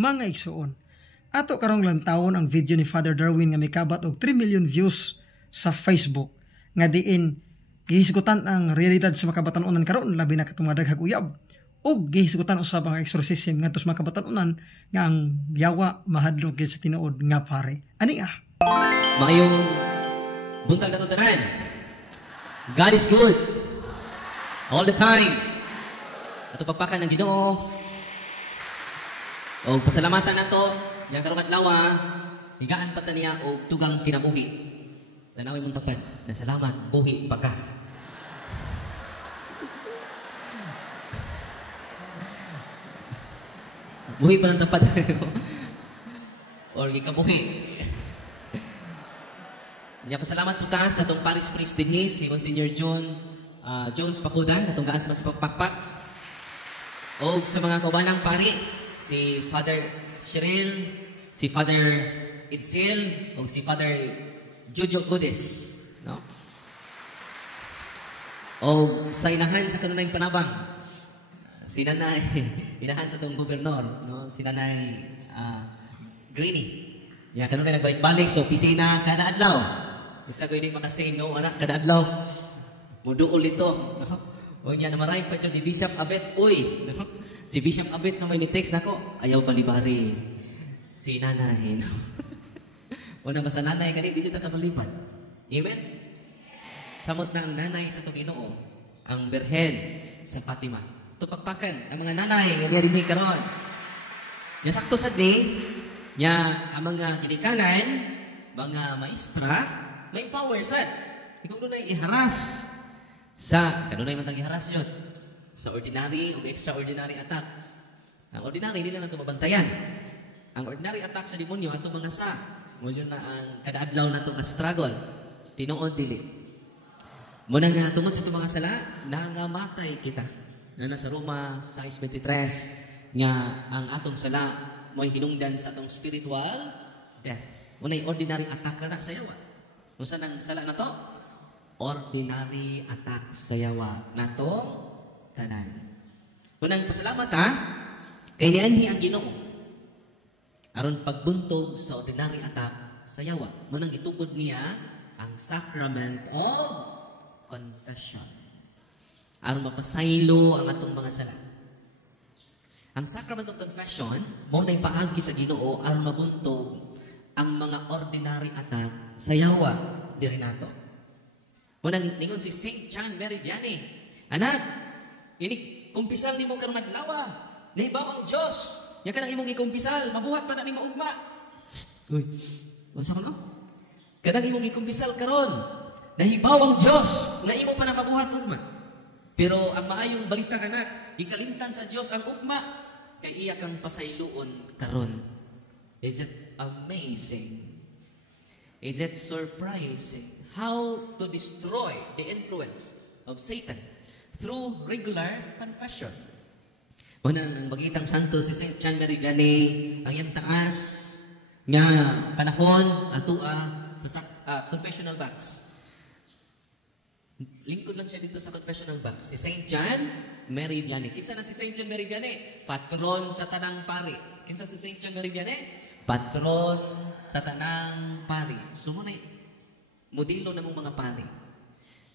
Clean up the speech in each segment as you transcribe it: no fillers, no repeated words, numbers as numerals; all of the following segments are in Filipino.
Mga igsuon, ato karong lantawon ang video ni Father Darwin nga mikabat og 3 million views sa Facebook nga diin gihisgutan ang realidad sa makabatan-unan karon labi na katong mga daghag uyab ug gihisgutan usab ang exorcism ngadto sa makabatan-unan nga ang yawa mahadlok gyud sa tinuod nga pare. Ani Maayong buntag na tanan. God is good all the time. Ato pagpakan ng Ginoo. O pasalamatan nato yang karong adlaw higaan pa ta niya og tugang kinabuhi. Tanawi mong tapat na salamat buhi pagka. Buhi pa ng tapat. Or gikabuhi. Niya pasalamat po ta sa atong Paris Priest dinhi si Monsignor Jones Pakudan atong gaas mas pagpakpak. O sa mga kaubanang pari si Father Cheryl, si Father Itzel, o si Father Jojo Godes, no? O sa inahan sa kanunay panabang, si Nanay, inahan sa itong gobernador, no? Si Nanay Greeny. Ya, kanunay nagbalik-balik sa opisina kada adlaw. Isa ko hindi makasay, no, anak, kada adlaw. Muduol ito, no? O niya namaray pa ito di Bishop Abet, uy, no? Si Bishop Abet na may ni-text nako, ayaw balibari. Si Nanay. No? Una ba sa nanay, kanina dito tatalipad. Amen? Samot na ang nanay sa Ginoo, ang Berhen sa Fatima. Tupakpakan ang mga nanay, nga rin karon. Nga sakto sa di, nga ang mga ginikanan, mga maestra, may power sad. Ikaw doon ay iharas sa, kanunay man tang iharas yun. Sa ordinary o extraordinary attack. Ang ordinary, hindi na natin mabantayan. Ang ordinary attack sa demonyo, ato mga sa. Ngayon na ang kadaadlaw na itong struggle. Tinuod dili. Muna nga, tungod sa itong mga sala, nangamatay kita. Na nasa Roma 6:23, nga ang atong sala mo'y hinungdan sa atong spiritual death. Muna yung ordinary attack na sa yawa. Kung saan ang sala na to? Ordinary attack sa yawa na to tanan. Unang pasalamat kay nianhi ang Ginoo. Aron pagbuntog sa ordinary attack sa yawa. Munang itubod niya ang sacrament of confession. Aron mapasaylo ang atong mga sala. Ang sacrament of confession mo na ipaagi sa Ginoo aron mabuntog ang mga ordinary attack sa yawa diri nato. Munang ningon si St. John Mary Vianney, anak, ini kumpisal ni mo karong adlaw. Nahibaw ang Diyos. Yan ka nang imong ikumpisal. Mabuhat pa na ni maugma. Uy, wasa ka no? Kanang imong ikumpisal karon. Nahibaw ang Diyos na imo pa na mabuhat ugma. Pero ang maayong balita kana, ikalimtan sa Diyos ang ugma. Kay iya kang pasayloon karon. Is it amazing? Is it surprising? How to destroy the influence of Satan through regular confession. Unang ang magitang santo si St. John Mary Vianney, ang iyang taas nga panahon atua sa confessional box. Lingkod lang siya dito sa confessional box. Si St. John Mary Vianney. Kinsa na si St. John Mary Vianney? Patron sa tanang pari. Kinsa si St. John Mary Vianney? Patron sa tanang pari. Sumunay, modelo na mong mga pari.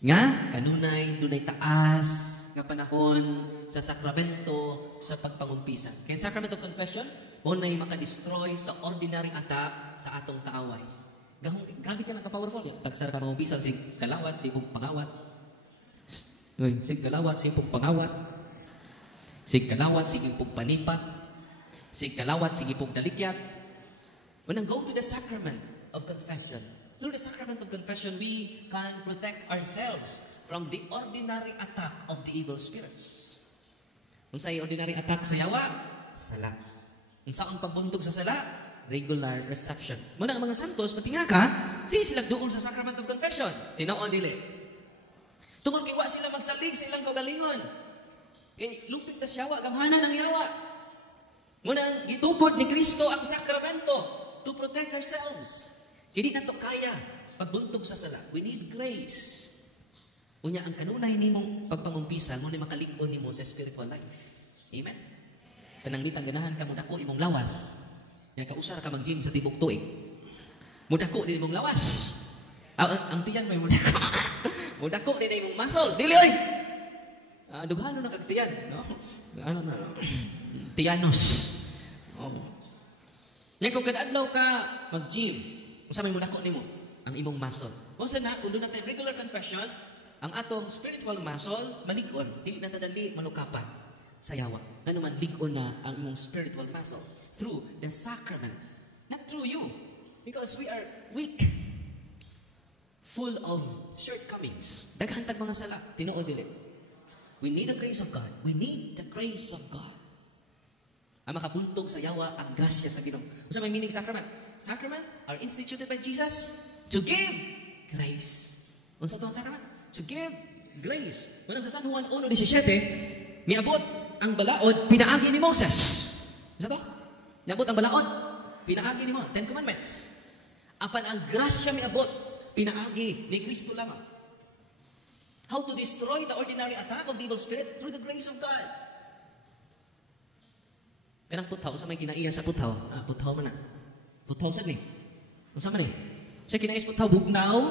Nga, kanunay, dunay taas, nga panahon, sa sakramento, sa pagpangumpisan. Kaya sacrament of confession, mo na makadestroy sa ordinary attack sa atong kaaway. Grabe ka na ka-powerful. Tagsara ka mangumpisan, si kalawat, si ipong pangawat. Si kalawat, si ipong pangawat. Si kalawat, si ipong panipat. Si kalawat, si ipong dalikyat. When I go to the sacrament of confession, through the sacrament of confession, we can protect ourselves from the ordinary attack of the evil spirits. Kung sa'y ordinary attack sa yawa, sala. Kung saan pagbuntog sa sala, regular reception. Muna ang mga santos, matinga ka, sila doon sa sacrament of confession. Tinaon dili. Tungkol kiwa sila magsalig sa ilang kagalingon. Kaya lupit na siyawa, gamhanan ng yawa. Muna gitukod ni Kristo ang sakramento to protect ourselves. Hindi na to kaya pagbuntog sa sala. We need grace. Unya, ang kanunay ni mong pagpamumpisan, mo na makaligon ni mo sa spiritual life. Amen? Kananglitan ganahan ka mudako imong lawas. Nya kausar ka mag-gym sa tibok tuig. Mudako din imong lawas. Ang tiyan may mudako. Mudako din imong muscle. Dili oy. Dughano na kagtiyan, no? Ano na? Tiyanos. Oh. Nya kung kadadlaw ka mag-gym, unsa may mudako nimo? Ang imong muscle. Unsa na kung doon natin regular confession, ang atong spiritual muscle malig-on, di na tadali malukapan. Sayawa. Ano man lig-on na ang imong spiritual muscle through the sacrament, not through you, because we are weak, full of shortcomings. Daghan tag mga sala, tinuod dili. We need the grace of God. We need the grace of God. Ang makabuntog sa yawa ang grasya sa Ginoo. Unsa may meaning sacrament? Sacrament are instituted by Jesus to give grace. Unsa to ang sacrament? To give grace. When sa San Juan 1:17, miabot ang balaod pinaagi ni Moses. Unsa to? Miabot ang balaod pinaagi ni Moses. 10 Commandments. Apan ang grasya miabot pinaagi ni Kristo lamang. How to destroy the ordinary attack of the evil spirit through the grace of God. Kanang puthaw, sa may kinaiya sa puthaw. Puthaw man na. Puthaw sa ni. Unsa man ni? Sa kinaiya sa puthaw, bugnaw,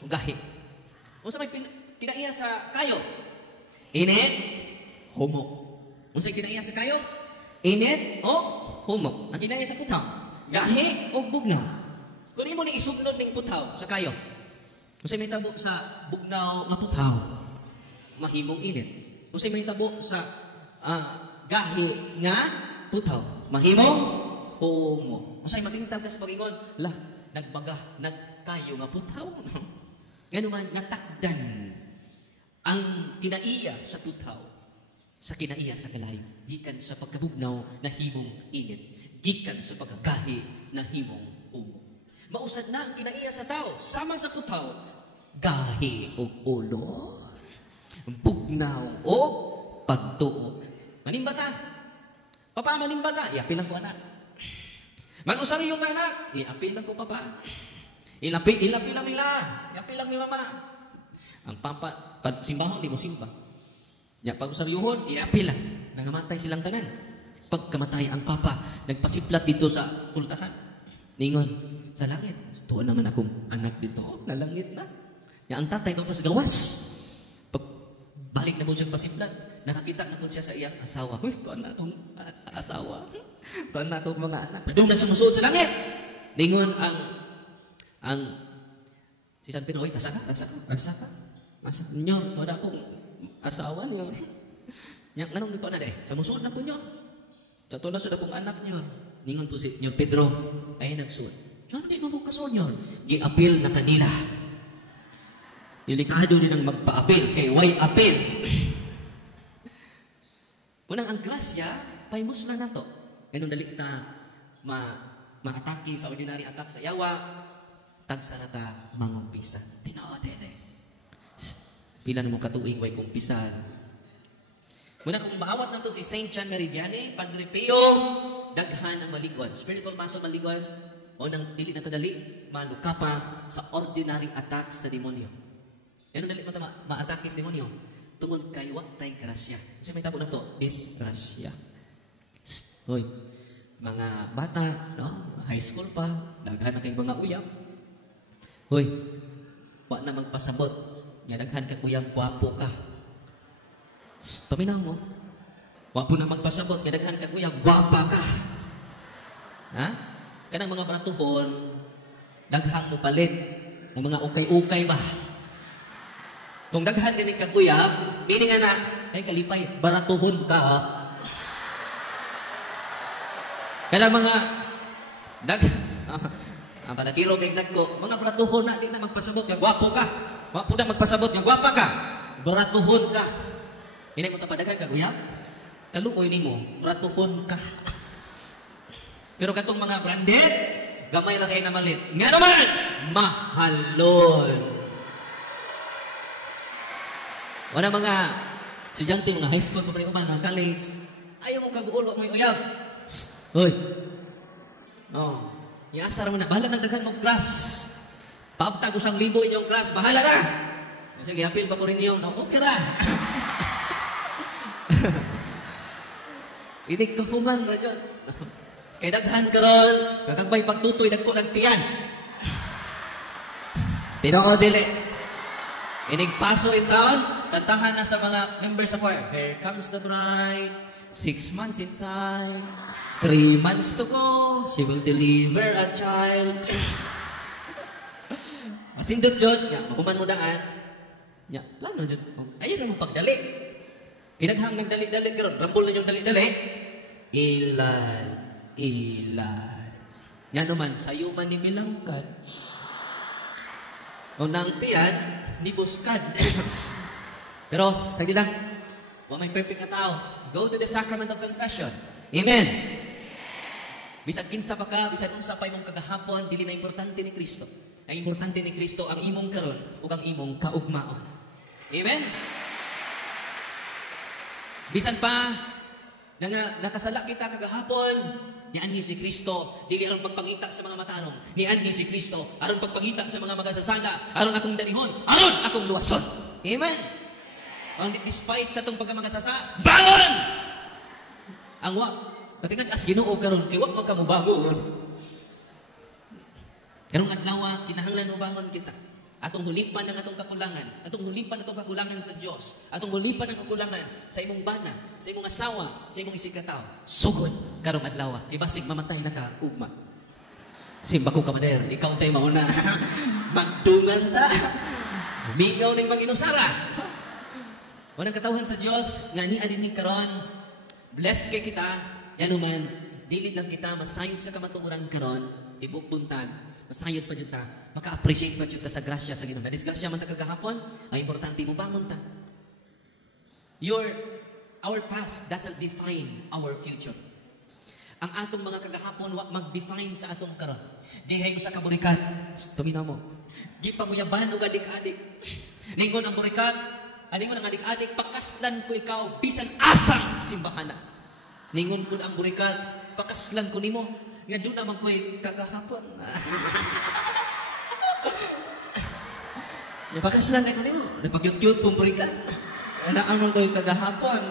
o gahi. Unsa may kinaiya sa kayo? Init, humok. Unsa kinaiya sa kayo? Init o humok. Ang kinaiya sa puthaw, gahi o bugnaw. Kung imo ni isugnod ning puthaw sa kayo, kung may tabo sa bugnaw nga puthaw, mahimong init. Kung may tabo sa gahi nga puthaw, mahimong humok. Kung matingtang ka sa pag-ingon, nagkayo nga puthaw. Ganun man, natakdan ang kinaiya sa puthaw sa kinaiya sa kalayo. Gikan sa pagkabugnaw na himong init. Gikan sa pagkagahi na himong humok. Mausad na ang kinaiya sa tao, sama sa putaw, gahi o ulo, bugnaw o pagtuo. Manimbata. Papa, manimbata. Iapilang ko anak. Mag-usaryo ka anak. Iapilang ko papa. Ilapilang nila. Iapilang ni mama. Ang papa, pag simbahon, di mo simba. Pag-usaryuhon, iapilang. Nangamatay silang tanan. Pagkamatay ang papa, nagpasiplat dito sa pultahan. Ningon, sa langit. Tuon naman akong anak dito. Nalangit na. Ang tatay ko pa sa gawas. Pag balik na mo siyang pasiplat, nakakita na po siya sa iyang asawa. Uy, tuon na akong asawa. Tuon na akong mga anak. Doon na sumusunod sa langit. Ningon ang si San Pedro, asa ka? Nyor, tuon na akong asawa niyo. Anong dito na de? Sa musunod na po niyo. Sa tuon na sa akong anak niyo. Ningon po si Nyor Pedro ay nagsuot. Ano di mabukasuon yun? Gi-apil na kanila. Delikado din ang magpa-apil kay way apil. Unang ang grasya, paimus na nato. Ganun dali ta ma-atake sa ordinary attack sa yawa, tagsa na ta mangumpisan. Tinoodin eh. Pila na mo katuig way kumpisan. Muna kung maawat na to si Saint John Meridiani, Padre Pio, daghan ang maligwan. Spiritual muscle maligwan, o nang dili na tadali, maluka pa sa ordinary attack sa demonyo. Yan ang dali mo ma-attack sa demonyo. Tungod kay wa tay grasya. Kasi may tabo na to, disgrasya. Hoy, mga bata, no? High school pa, daghan na kay mga uyab. Hoy, wa na magpasabot. Nga daghan kag uyab, gwapo ka. Paminaw mo. Wa po na magpasabot, nga daghan kag uyab, gwapa ka. Ha? Kanang mga baratuhon, daghang mo palit. Ang mga ukay-ukay ba? Kung daghan ganing kaguyab, meaning na, ay kalipay, baratuhon ka. Kanang mga ang palakiro kay nagko, mga baratuhon na, di na magpasabot, nga gwapo ka. Wa po na magpasabot, nga gwapa ka. Baratuhon ka. Hindi mo tapadaghan kaguyab? Kalukoy ni mo, baratuhon ka. Pero katong mga branded, gamay na kayo na malit. Nga naman, mahalon. Wala mga estudyante, mga high school, mga college, ayaw mo kaguulo mo yung uyab. Hoy. Oh. Iasar mo na, bahala nagdagan mong class. Paabtag 1,000 inyong class, bahala na. Sige, apil pa ko rin yung, okay na. Inig kahuman ra dyan. Kay daghan karon, kakagbay pagtutoy, dagko ng tiyan. Tinoo dili. Inig paso in town, kantahan na sa mga members of choir. Here comes the bride, 6 months inside, 3 months to go, she will deliver a child. Sindot jud, nya makuman mo daan. Nya, plano jud. Ayun mo pagdali. Kinaghang nagdali-dali karon, rambol na yung dali-dali. Ilan. Nya naman sayo man ni milangkad. Unang tiyan ni buskad. Pero sagdi lang. Wa may perfect na tao. Go to the sacrament of confession. Amen. Bisag kinsa pa ka, bisag unsa pa imong kagahapon, dili na importante ni Kristo. Ang importante ni Kristo ang imong karon ug ang imong kaugmaon. Amen? Bisan pa nakasala kita kagahapon, nianhi si Kristo, dili aron pagpangita sa mga matarong. Nianhi si Kristo aron pagpangita sa mga magasasala, aron akong danihon, aron akong luwason. Amen? Ang despite sa tong pagkamagasasa, bangon! Ang katingan as Ginoo karon kay wa man ka mobago. Karong adlaw kinahanglan mo bangon kita. Atong hulipan ang atong kakulangan. Atong hulipan atong kakulangan sa Dios. Atong hulipan ang kakulangan sa imong bana, sa imong asawa, sa imong isikataw. Sugod karong adlaw. Kay basig mamatay na ka ugma. Simba ko kamader, ikaw tay mauna. Magtungan ta. Mingaw ning manginusara. Wanang katawhan sa Dios nga niya dinhi karon. Bless kay kita. Yan man, dili lang kita masayod sa kamatuoran karon, tibok buntag. Masayod pa dyan ta, maka-appreciate pa dyan ta sa grasya sa Ginoo. Nadisgrasya man ta kagahapon, ay importante mo bangon ta. Our past doesn't define our future. Ang atong mga kagahapon, wag mag-define sa atong karon. Dihay usa ka burikat, tumina mo. Gipamuyaban og adik-adik. Ningon ang burikat, aningon ang adik-adik, pakaslan ko ikaw, bisan asang simbahana. Ningon ko ang burikat, pakaslan ko nimo. Nga doon naman ko'y kagahapon. Napakaslan ako nimo. Napakyut-kyut pong burikat. Naaman ko'y kagahapon.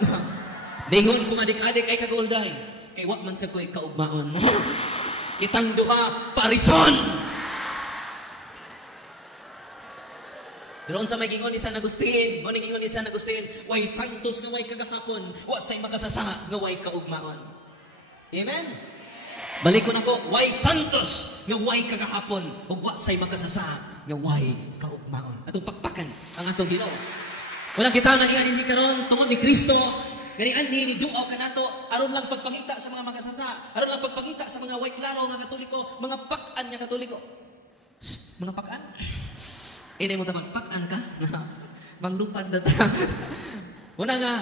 Ningon kung adik-adik ay kagulday. Kay wak man sa ko'y kaugmaon. Itang duha, parison! Pero sa may gingon ni San Agustin, mo ni gingon ni San Agustin, way santos nga way kagahapon, wa say makasasa nga way kaugmaon. Amen? Balik ko na ko, way santos nga way kagahapon, ug wa say makasasa nga way kaugmaon. Atong pakpakan ang atong Ginoo. Walang kita nga niya ni karon tungod ni Kristo, ganian ni duaw kanato aron lang pagpangita sa mga makasasa, aron lang pagpangita sa mga way klaro nga Katoliko, mga pak-an nga Katoliko. Mga pak-an. Inay mo tamang pak-an ka? Manglupad na ta. Una nga,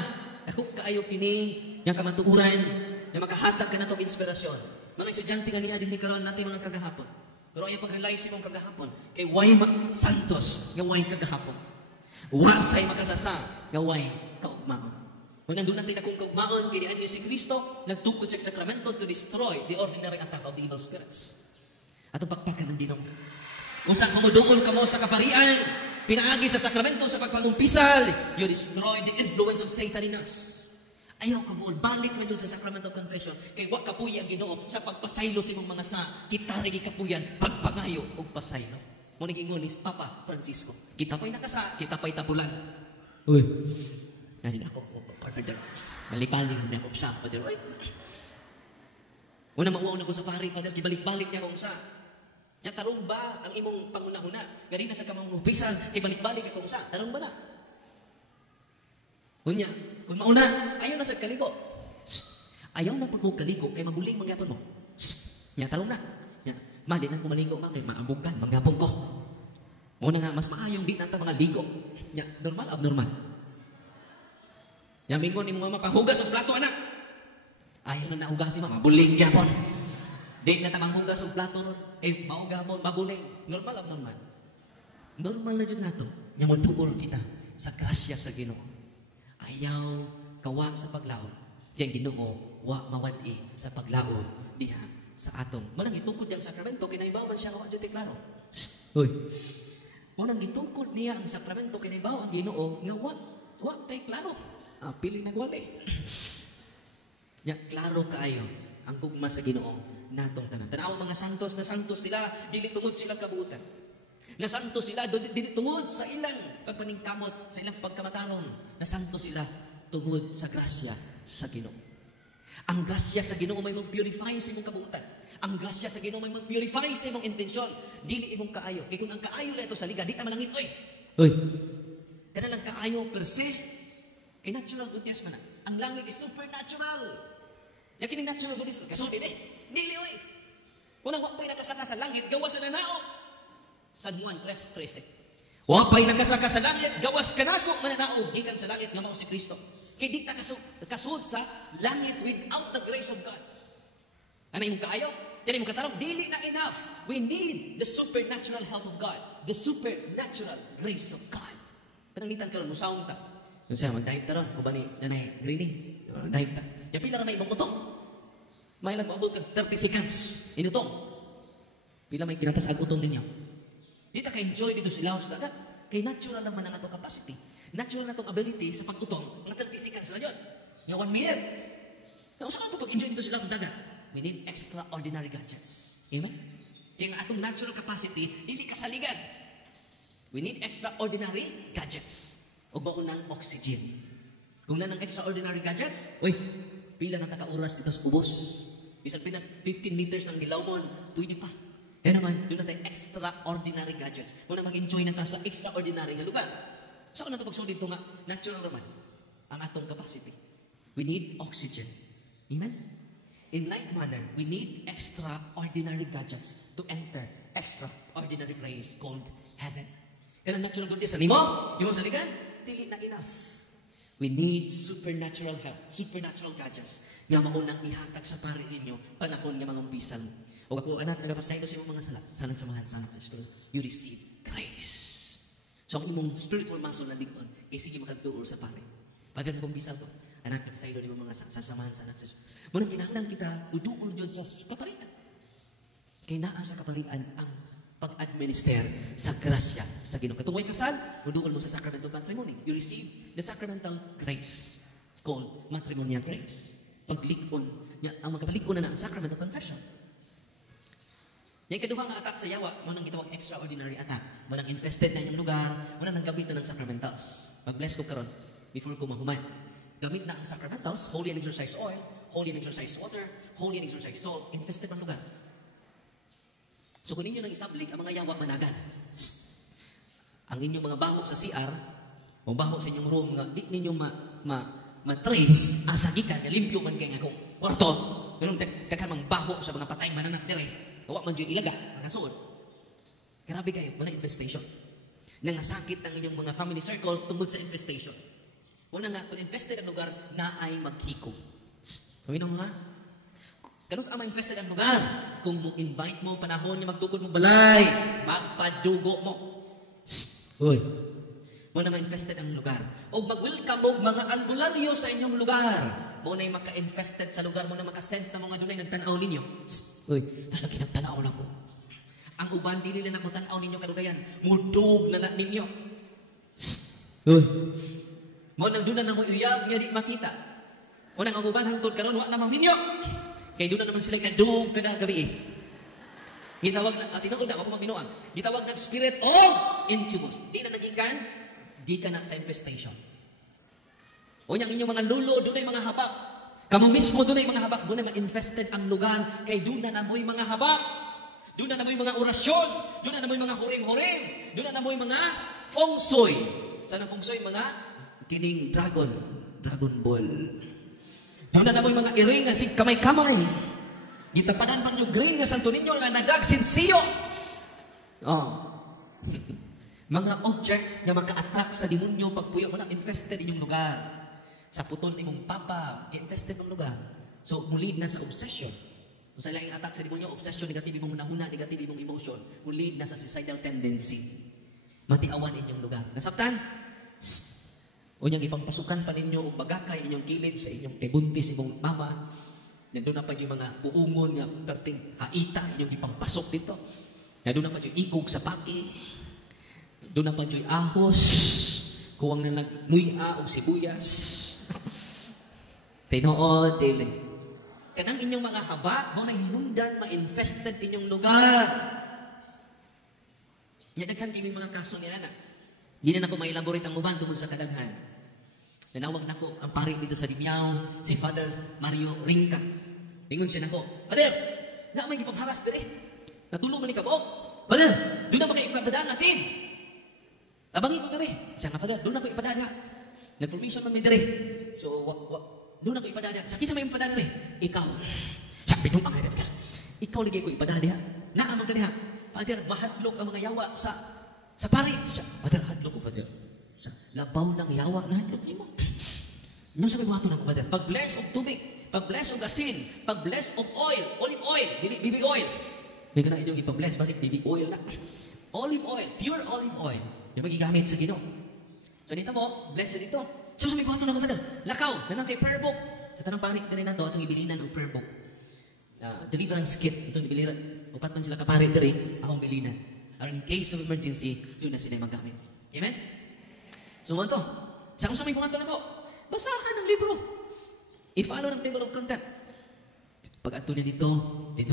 ako kaayo kini yang kamatuuran nga makahatag ka na itong inspirasyon. Mga estudyante nga niya din ni karon natin mga kagahapon. Pero ayaw pag-realize mong kagahapon. Kay way santos nga way kagahapon. Wasay makasasa nga way kaugmaon. Kung nandun natin akong kaugmaon, kinian niyo si Kristo, nagtukod sa sakramento to destroy the ordinary attack of the evil spirits. Atong pakpakan ng Ginoo. Usang kumudukol ka mo sa kaparian, pinaagi sa sakramento sa pagpagumpisal, you destroy the influence of Satan in us. Ayaw kang balik na doon sa sacrament of confession. Kay wa kapuya ang Ginoo sa pagpasaylo sa imong mga sa kita rin kapuyan, pagpangayo o pasaylo. Mo nag-ingon ni Papa Francisco. Kita pa'y nakasa, kita pa'y tapulan. Uy, nahin ako, Father. Balik-balik na ako siya, Father. Una mauwaw na ko sa pari, Father, kibalik-balik niya akong sa. Nya tarong ba ang imong panguna-una? Gari na sa kamang upisal, kibalik-balik akong sa. Tarong ba na? Unya, kung mauna, ayaw na sa kaliko. Ayaw na pag mo kaliko, kay mabuling mangyapon mo. Nya, tarong na. Nya, ma, di na ko maligo, ma, kay maambog ka, mangyapon ko. Muna nga, mas maayong di nata mga ligo. Nya, normal, abnormal. Nya, mingon ni mama, panghugas ang plato, anak. Ayaw na nahugas si mama, buling gyapon. Di na ta manghugas ang plato, kay maugamon, mabuling. Normal, abnormal. Normal na dyan nato. Nya, magtuol kita sa grasya sa Ginoo. Ayaw kawang sa paglaom. Yang Ginoo wa mawadi sa paglaom diha sa atom. Manang gitungkod ang sakramento kinaibaw man siya wa jud klaro. Hoy. Manang gitungkod niya ang sakramento kinaibaw ang Ginoo nga wa tay klaro. Pili nagwali. Nya klaro kaayo ang gugma sa Ginoo natong tanan. Tanaw mga santos, na santos sila dili tungod sila kabuutan. Na santos sila dili tungod sa ilang pagpaningkamot, sa ilang pagkamatanon. Na santos sila tungod sa grasya sa Ginoo. Ang grasya sa Ginoo may mag-purify sa imong kabuutan. Ang grasya sa Ginoo may mag-purify sa imong intensyon, dili imong kaayo. Kay kung ang kaayo la ito sa liga, di ta malangit oy. Kana lang kaayo per se kay natural goodness man. Ang langit is supernatural. Ya kini natural goodness kaso dili oy. Unang wa pay nakasaka sa langit gawas sa nanao. San Juan 3:13. Wa pay nakasaka sa langit gawas kanako mananao gikan sa langit nga mao si Kristo. Kay di ta kasud sa langit without the grace of God. Ano imong kaayo? Dili mo katarong dili na enough. We need the supernatural help of God, the supernatural grace of God. Pananglitan karon musaon ta. Unsa mag-dive ta ron? O ba ni nanay Greeny? Dive ta. Ya pila ra may imong utong? May lang maabot kag 30 seconds. Inutong. Pila may ginapasag utong ninyo? Di ta ka-enjoy dito sa ilaw sa dagat. Kay natural naman ang atong capacity. Natural na itong ability sa pag-utong. Mga 30 seconds na yun. Nga 1 minute. Na usa ka ito pag-enjoy dito sa ilaw sa dagat. We need extraordinary gadgets. Amen? Kaya nga atong natural capacity, hindi kasaligan. We need extraordinary gadgets. O maunang oxygen. Kung na ng extraordinary gadgets, pila na taka-oras dito sa ubos. Bisan pinag 15 meters ang nilaw mo, pwede pa. Yan naman, doon na tayo extraordinary gadgets. Muna mag-enjoy na tayo sa extraordinary nga lugar. So, ano ito pagsunod dito nga? Natural naman ang atong capacity. We need oxygen. Amen? In like manner, we need extraordinary gadgets to enter extraordinary place called heaven. Kaya natural goodness, ano mo? Yung sa ligan, dili na enough. We need supernatural help, supernatural gadgets nga maunang ihatag sa pari ninyo panahon nga mangumpisan mo. O ako, anak, nagapasay ko sa imong mga sanang samahan, sanang sa Espiritu. You receive grace. So, ang imong spiritual muscle na ligon, kay sige makagduol sa pari. Pagkat mo kumpisan ko, anak, nagapasay doon imong mga sasamahan, sanang sa Espiritu. Munang kinahanglan kita, uduol dyan sa kapalian. Kay naa sa kapalian ang pag-administer sa grasya sa Ginoo. Katong way kasal, uduol mo sa sacramental matrimony. You receive the sacramental grace called matrimonial grace. Paglikon, ang magkapalikon na ang sacramental confession. Yung kaduha nga attack sa yawa, mo nang gitawag extraordinary attack. Mo nang infested na inyong lugar, mo nang gamit na ng sacramentals. Mag-bless ko karon before ko mahuman. Gamit na ang sacramentals, holy and exorcised oil, holy and exorcised water, holy and exorcised salt, infested ang lugar. So kung ninyo nang isablik ang mga yawa managan, ang inyong mga bahog sa CR, o bahog sa inyong room, nga di ninyo ma-trace, asa gikan, limpyo man kayo nga kung kwarto, ganun kakamang bahog sa mga patay mananak dire. Huwag man dyan ilaga, nakasuod. Grabe kayo, muna infestation. Nangasakit ang inyong mga family circle tungod sa infestation. Una nga, kung infested ang lugar, na ay maghiko. Sabi nung ha? Ganun sa ma-infested ang lugar. Kung invite mo, panahon niya magdugod mo balay, magpadugo mo. Uy. Muna ma-infested ang lugar. O mag-welcome mo mga albularyo sa inyong lugar. Muna yung maka-infested sa lugar, muna maka-sense na mga dunay nagtanaw ninyo. Uy, nalagi nagtanaw na ko. Ang uban, di nila nakutanaw ninyo kalugayan. Mudog na ninyo. Uy. Muna doon na mo iyag niya di makita. Muna ang uban, hangtod karon wak naman ninyo. Kaya doon na naman sila kadung kada gabi. Gitawag na, tinuod na ako magbinuang. Gitawag na spirit of incubus. Di na nagikan, di ka na sa infestation. O yung inyong mga lulo, doon ay mga habak. Kamu mismo doon ay mga habak. Doon ay ma-infested ang lugar. Kaya doon na namoy mga habak. Doon na namoy mga orasyon. Doon na namoy mga huring-huring. Doon na namoy mga feng shui. Saan ang feng shui? Mga kining dragon ball. Doon na namoy mga iring nga si kamay-kamay. Gitapanan man yung green nga santo ninyo nga nadagsin siyo. Mga object na maka-attract sa demonyo pagpuyo mo na infested inyong lugar. Sa puton imong papa, infested ng lugar. So, mulid na sa obsession. Kung sa laing attack sa demonyo, obsession, negative imong nahuna, negative imong emotion, mulid na sa suicidal tendency. Matiawan inyong lugar. Nasabtan? O niyang ipangpasukan pa ninyo o bagakay inyong kilid sa inyong kibuntis, imong mama. Nandun na pa yung mga buungon nga perting haita, inyong ipangpasok dito. Nandun na pa yung ikog sa paki. Doon na pa yung ahos. Kuwang na nagnuya o sibuyas. Tinood, dili. kanang inyong mga haba, mo na hinungdan, ma-infested inyong lugar. Nya daghan kini mga kaso ni ana. Di na nako ma-elaborate ang uban tungod sa kadaghan. Nanawag nako ang pari dito sa Dimiao, si Father Mario Ringka. Ingon siya nako, Father, na may gipangharas diri. Natulog man ni kamo. Father, doon na makaipadaan natin. Tabangi ko diri. Siya nga, Father, doon na ko ipadaan niya. Nag-permission man may diri. So, doon na ko ipadaan niya. Sa kisa may ipadaan diri. Ikaw. Siya, pinong ang edad ka. Ikaw lagi ko ipadaan niya. Naamang ka niya. Father, mahadlok ang mga yawa sa pari. Siya, Father, hadlok ko, Father. Siya, labaw ng yawa na hadlok niyo mo. Nung sabi mo ato na ko, Father, pag-bless of tubig, pag-bless of asin, pag-bless of oil, olive oil, baby oil. Hindi ka na inyong ipa-bless, basik baby oil na. Olive oil, pure olive oil. Yung magigamit sa Ginoo. So dito mo, bless dito. So sabi ko ato na ko, Father, lakaw, nanang kay prayer book. Sa tanang panik na rin na ito, itong ibilinan ng prayer book. Deliverance kit, itong ibilinan. Upat man sila kapare diri, akong bilinan. Or in case of emergency, yun na sila magamit. Amen? So mo ito, sa kung sa may pumato na ko, basahan ang libro. I-follow ng table of content. Pag ato na dito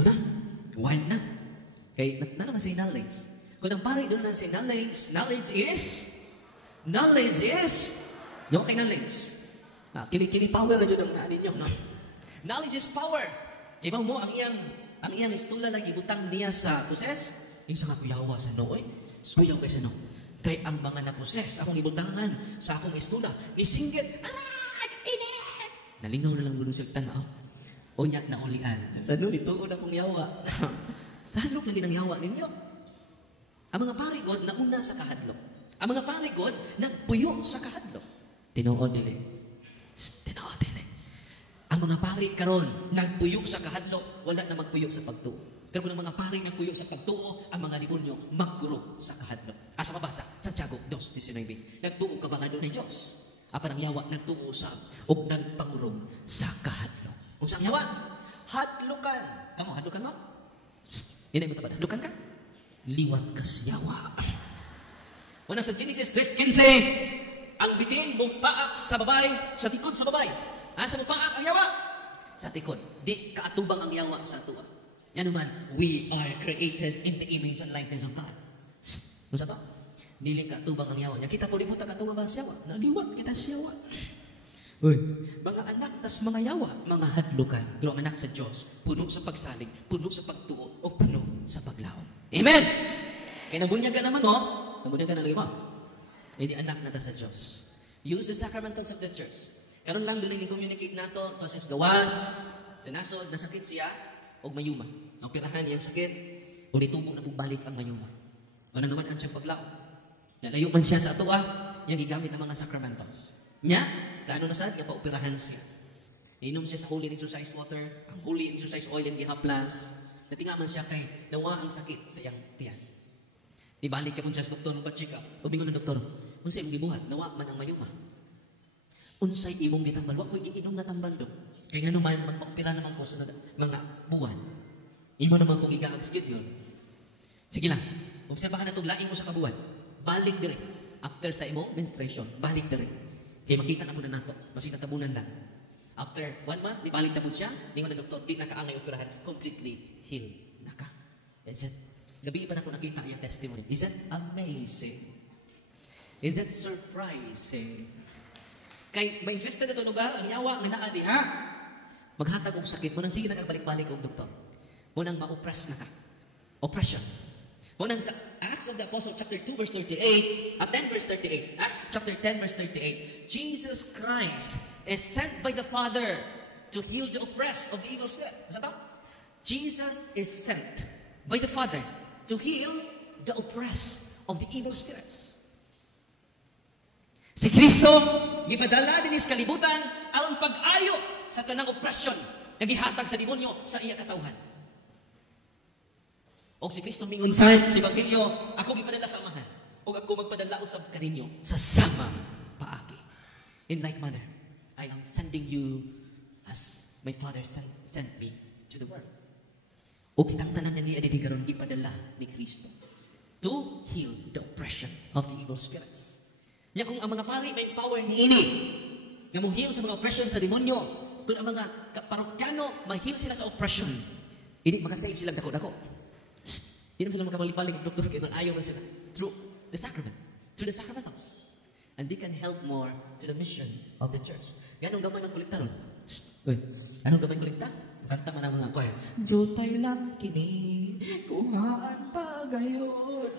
na. Wine na. Kaya naman say knowledge. Kung ang pari doon na say knowledge, knowledge is, no kay knowledge. Kini power na dyan ang naanin nyo. No? Knowledge is power. Iba mo, ang iyang istula lang ibutang niya sa poses, yung sa kuyawa sa nooy, suyaw kay sa no. Kay ang mga naposes, akong ibutangan sa akong istula, isinggit, aray, init! Nalingaw na lang doon siya tanaw. Unyat na ulian. Sa doon, ituon akong yawa. Sa hadlok lagi ng yawa ninyo. Ang mga parigod nauna sa kahadlok. Ang mga parigod nagpuyo sa kahadlok. Tinuod dili. Tinuod dili. Ang mga pari karon nagpuyo sa kahadlok, wala na magpuyo sa pagtuo. Pero kung ang mga pari nagpuyo sa pagtuo, ang mga demonyo magkurog sa kahadlok. Asa mabasa, Santiago 2:19. Nagtuo ka ba nga doon ng Diyos? Apan ang yawa nagtuo sa o nagpangurog sa kahadlok. Kung saan yawa? Hadlukan. Kamu, hadlukan mo? Hindi mo tabad. Hadlukan ka? Liwat ka sa yawa. Una sa Genesis 3:15, ang bitin mong paak sa babae, sa tikod sa babae. Asa mo paak ang yawa? Sa tikod. Di kaatubang ang yawa sa tuwa. Yan naman, we are created in the image and likeness of God. Kung sa to? Dili kaatubang ang yawa. Kita po di mo takatubang ba sa yawa? Naliwat kita sa yawa. Uy, mga anak tas mga yawa, mga hadlukan. Pero ang anak sa Diyos, puno sa pagsalig, puno sa pagtuo, o puno sa paglaom. Amen! Kaya nabunyagan naman mo, nabunyagan na lagi mo. Hindi anak na ta sa Diyos. Use the sacramentals of the church. Karon lang doon communicate nato, to sa gawas, sa nasod, nasakit siya, o mayuma. Ang pirahan niyang sakit, o nitubo na balik ang mayuma. O na naman ang siyang paglaom. Nalayo man siya sa atoa, yung gigamit ang mga sacramentals. Nya, gaano na sad nga paoperahan siya. Inom siya sa holy exercise water, ang holy exercise oil yung gihaplas. Natingaman siya kay nawa ang sakit sa iyang tiyan. Ibalik ka po siya sa doktor ng check up. Ubingon ng doktor, unsay imong gibuhat, nawa man ang mayuma. Unsay imong gitambal, wa ko'y giinom na tambal do. Kaya nga naman, magpaopera naman ko sa mga buwan. Imo naman kung igaag schedule. Sige lang, obserbahan na itong laing mo sa kabuwan. Balik dire. After sa imong menstruation, balik dire. Kaya makita na po na nato, masita tabunan lang. After 1 month, ibalik na po siya, ningon na doktor, di nakaangay operahan, completely healed na ka. Is it? Gabi pa na ko nakita yung testimony. Is it amazing? Is it surprising? Kay ma-infested na ito lugar, ang yawa, minaadi ha. Maghatag og sakit mo nang sige nakabalik-balik og doktor. Mo nang ma-oppress na ka. Oppression. Mo nang sa Acts of the Apostle chapter 2 verse 38 at 10 verse 38. Acts chapter 10 verse 38. Jesus Christ is sent by the Father to heal the oppressed of the evil spirit. Is that? Jesus is sent by the Father to heal the oppressed of the evil spirits. Si Kristo gipadala din sa kalibutan ang pag-ayo sa tanang oppression nga gihatag sa demonyo sa iya katawhan. O si Kristo mingunsan si Babilyo, ako gipadala sa amahan o ako magpadala usab kaninyo sa sama paagi. In like manner, I am sending you as my Father sent me to the world. O kitang tanan niya ni karon gipadala ni Kristo to heal the oppression of the evil spirits. Nya kung ang mga pari may power niini nga mo heal sa mga oppression sa demonyo, kung ang mga parokyano, mahil sila sa oppression, hindi makasave sila dako-dako. Hindi naman sila makapalipaling ang doktor, kaya ayaw man sila. Through the sacrament. Through the sacramentals. And they can help more to the mission of the church. Ganong gamay ng kulikta ron? Uy, anong gamay ng kulikta? Kanta man ang mga choir. Jutay lang kini, kuhaan pa gayon.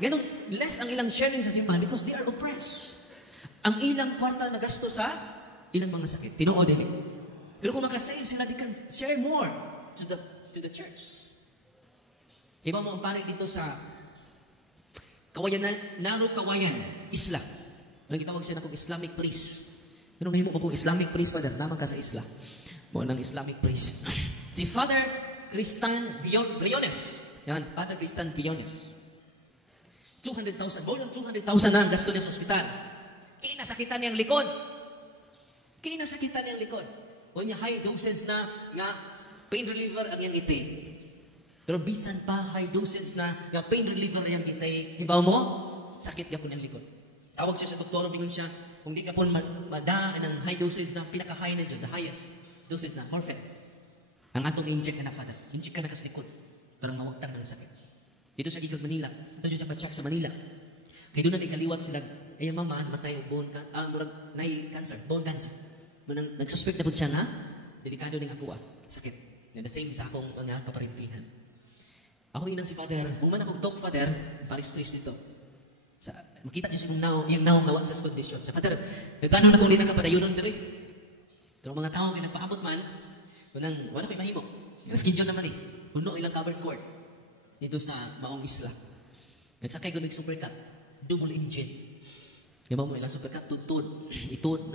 Ganong less ang ilang sharing sa simbahan because they are oppressed. Ang ilang kwarta na gasto sa ilang mga sakit. Tinuod din. Pero kung makasave sila, they can share more to the church. Kaya mo ang pare dito sa Kawayan, Naro Kawayan, Isla. Ano gitawag siya na kong Islamic priest. Pero mahimo ko kong Islamic priest, Father. Naman ka sa Isla. Mo ng Islamic priest. Si Father Cristan Briones. Yan, Father Cristan Briones. 200,000. More than 200,000 na ang gasto niya sa ospital. Kinasakitan niyang likod. Kinasakitan niyang likod. O niya high doses na nga pain reliever ang iyang iti. Pero bisan pa high doses na nga pain reliever ang iyang iti. Hibaw mo, sakit ka po niyang likod. Tawag siya sa doktor, bingon siya, kung di ka po madaan ng high doses na pinaka-high na dyan, the highest doses na, morphine. Ang atong inject ka na, Father. Inject ka na kas likod. Para mawagtang ng sakit. Dito sa Igag, Manila. Dito siya sa Batsak sa Manila. Kaya doon na ikaliwat sila, ay mama, matay o bone cancer, bone cancer. Nagsuspect na po siya na, delikado ng ako sakit. Na the same sa akong mga kaparimpihan. Ako inang si Father, human akong talk, Father, Paris priest dito. Makita niyo siya yung naong nawa sa kondisyon. Sa Father, may plano na kung hindi nakapadayonon diri. Pero mga tao may nagpaabot man, wala ko'y mahimo. Yung schedule naman Puno ilang covered court dito sa Maong Isla. Nagsakay ko supercut, double engine. Di ba mo ilang supercut, tutod, itod.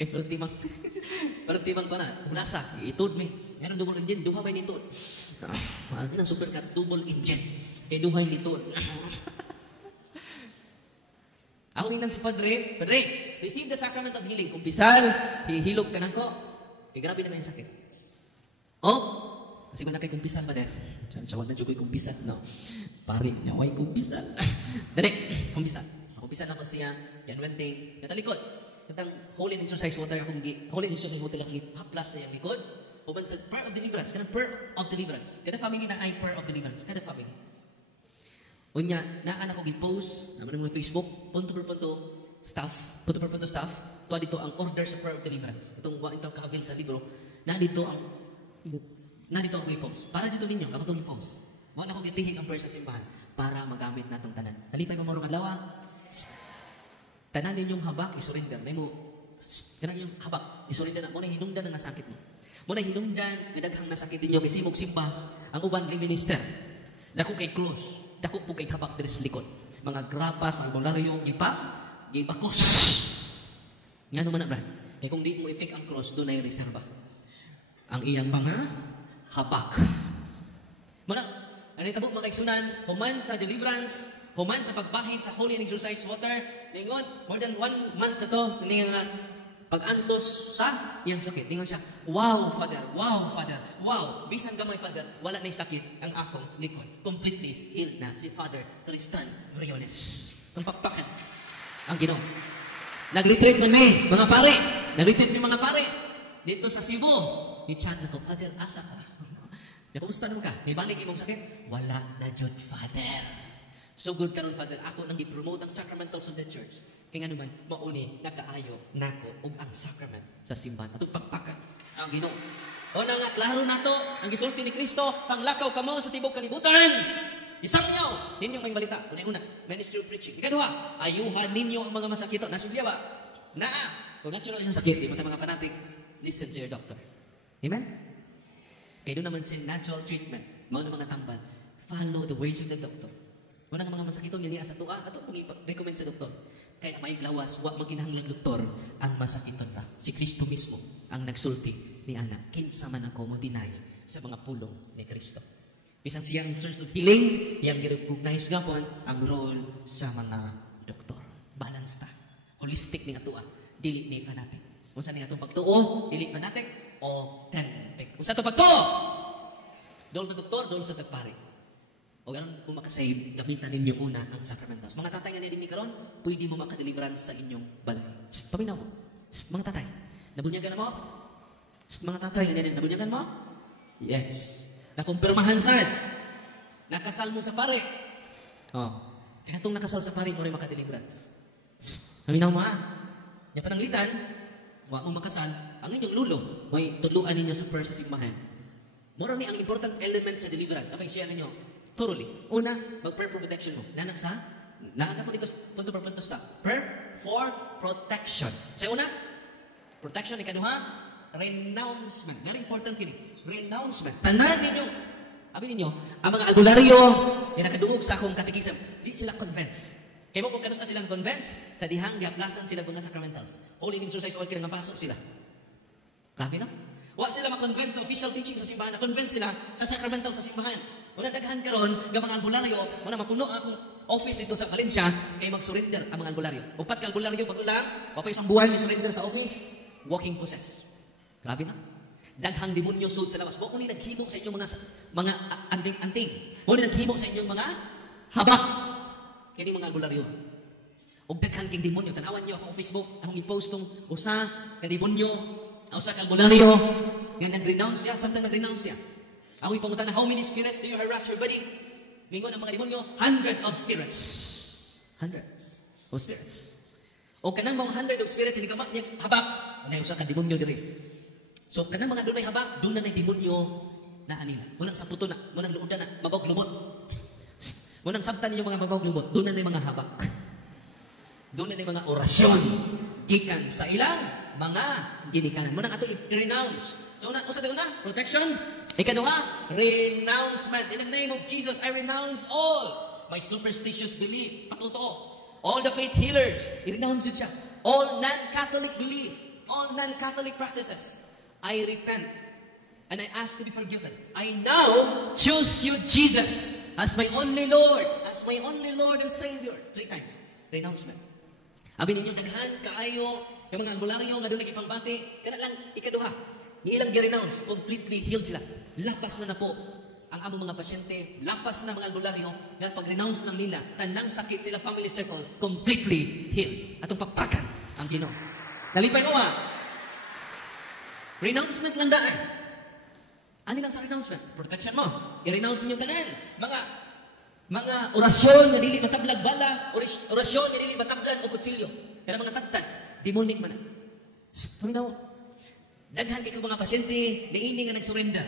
Kaya parang timang pa na, ulasa, itod me. Ngayon double engine, duha may nitod. Ilang supercut, double engine. Kaya duha yung nitod. Ako inang si Padre, receive the sacrament of healing. Kung pisal, hihilog ka na ko. Kaya grabe naman yung sakit. Kasi kung nakay kumpisal, Padre. Siya na dyan ko'y kumpisal. No. Pari, nyaway kumpisal. Dali, kumpisal. Kumpisal ako siya, yan Wednesday, natalikod. Katang holy exercise water akong haplas sa yung likod. Uban sa prayer of deliverance. Kanang prayer of deliverance. Kada family na ay prayer of deliverance. Kada family. Unya, naanak ko gi-post naman ng mga Facebook, punto per punto staff, tuwa dito ang order sa prayer of deliverance. Itong itong kabil sa libro, nandito ako gi-post. Para dito ninyo, ako itong i-post. Wala ko gitihig ang prayer sa simbahan para magamit natong tanan. Halipay mo marong adlaw. Tanan ninyong habak, isurrender. Nay mo, tanan ninyong habak, isurrender na. Muna hinungdan ang nasakit mo. Muna hinungdan, nidaghang nasakit ninyo, kasi simog simba, ang uban ni minister. Dako kay cross. Dako po kay habak diri sa likod. Mga grapas, ang albularyo, gipakos. Nga naman na, Brad. Kaya kung di mo i-pick ang cross, doon ay reserva. Ang iyang mga habak. Muna, ano tabo mga kaigsunan, human sa deliverance, human sa pagbahid sa holy and exercise water, ningon, more than 1 month na to, pag-antos sa iyang sakit. Ningon siya, wow, Father, wow. Bisan gamay, Father, wala na'y sakit ang akong likod. Completely healed na si Father Cristan Briones. Tumpakpakan ang Ginoo. Nag-retreat na mga pare. Nag-retreat ng mga pare. Dito sa Cebu. Ni-chat na to, Father, asa ka? Kumusta naman ka? May balik imong sakit? Wala na jud, Father. So good karon, Father. Ako nang i-promote ang sacramentals of the church. Kaya nga naman, mauni, nakaayo, nako, og ang sacrament sa simbahan. Atong pagpaka ang Ginoo. O na nga, klaro na to, ang gisulti ni Kristo, panglakaw kamo sa tibok kalibutan. Isang nyo, ninyo kayong balita. Una-una, ministry of preaching. Ikaduha, ayuhan ninyo ang mga masakito. Nasa Biblia ba? Kung natural yung sakit, di mo tayo mga fanatic, listen to your doctor. Amen? Kaya doon naman siya natural treatment. Mga mga tambal, follow the words of the doctor. Wala nga mga masakito, niya sa tuwa, ato pag-recommend sa doktor. Kaya may lawas, wag maginahanglang doktor ang masakiton pa. Si Kristo mismo ang nagsulti ni Ana. Kinsa man ako mo deny sa mga pulong ni Kristo. Bisan siyang source of healing, iyang i-recognize nga po ang role sa mga doktor. Balance ta. Holistic ni atua, dili ni fanatic. Kung saan ni atong pagtuo, dili fanatic, authentic. Kung sa itong pagtuo, dol sa doktor, dol sa tagpari. O ganun, kung makasave, gamitan ninyo una ang sacramentals. Mga tatay nga nila karon, pwede mo makadeliverance sa inyong balay. Paminaw mo. Mga tatay, nabunyagan na mo? Mga tatay, nabunyagan mo? Yes. Nakumpirmahan saan? Nakasal mo sa pare. Kaya itong nakasal sa pare mo rin makadeliverance. Kami na mga, yung pananglitan, wa mo makasal, ang inyong lulo, may tuluan ninyo sa prayer sa simbahan. Mura ni ang important element sa deliverance. Abay siya ninyo, thoroughly. Una, mag-prayer for protection mo. Nanak sa? Nahanap po dito, punto per punto stop. Prayer for protection. Sa una, protection. Ikaduha, renouncement. Very important kini. Renouncement. Tanan ninyo. Abi ninyo, ang mga albularyo, yung nakadungog sa akong katikism, di sila convinced. Kaya mo kung kanus na silang convinced, sa dihang diaplasan sila mga sacramentals. Holy exercise oil kaya mapasok sila. Grabe na. Wa sila ma-convince sa official teaching sa simbahan, na-convince sila sa sacramental sa simbahan. Muna daghan karon nga mga albularyo, muna mapuno akong office dito sa Valencia, kay mag-surrender ang mga albularyo. Upat ka albularyo, pag-ulang, o pa isang buwan yung surrender sa office, walking possess. Grabe na. Daghang demonyo sud sa labas. Mo ni naghimo sa inyong mga anting-anting. Mo ni naghimo sa inyong mga habak. Kini mga albularyo. Og daghang king demonyo, tanawan niyo ako sa Facebook, akong i-post tong usa ka demonyo, usa ka albularyo nga nag-renounce siya, samtang nag-renounce siya. Ako ipangutan na how many spirits do you harass your body? Mingon ang mga demonyo, 100 of spirits. Hundreds of spirits. O kanang mga 100 of spirits, hindi ka niya habak, na usa ka demonyo diri. So kanang mga dunay habak, doon na demonyo na anila. Munang sa puto na, munang luudan na, mabog-lubot. Munang sabtan ninyo mga mabog-lubot, doon na mga habak. Doon na mga orasyon. Gikan sa ilang mga ginikanan. Munang ato i-renounce. So usa tayo na, protection. Ikaduha, renouncement. In the name of Jesus, I renounce all my superstitious belief. Patuto. All the faith healers, i-renounce yun siya. All non-Catholic belief, all non-Catholic practices. I repent and I ask to be forgiven. I now choose you, Jesus, as my only Lord and Savior. 3 times. Renouncement. Abi ninyo, daghan kaayo, yung mga albularyo, nga doon nagipambati, kana lang ikaduha. Niilang gi-renounce, completely healed sila. Lapas na po ang among mga pasyente, lapas na mga albularyo, nga pag-renounce ng nila, tanang sakit sila, family circle, completely healed. Atong papakan ang Ginoo. Nalipay mo renouncement lang daan. Ano lang sa renouncement? Protection mo. I-renounce niyo tanan. Mga orasyon na dili matablag bala, orasyon na dili matablan o kutsilyo. Kaya mga tatad, demonic man. Tunaw. Daghan kay mga pasyente, naini nga nag-surrender.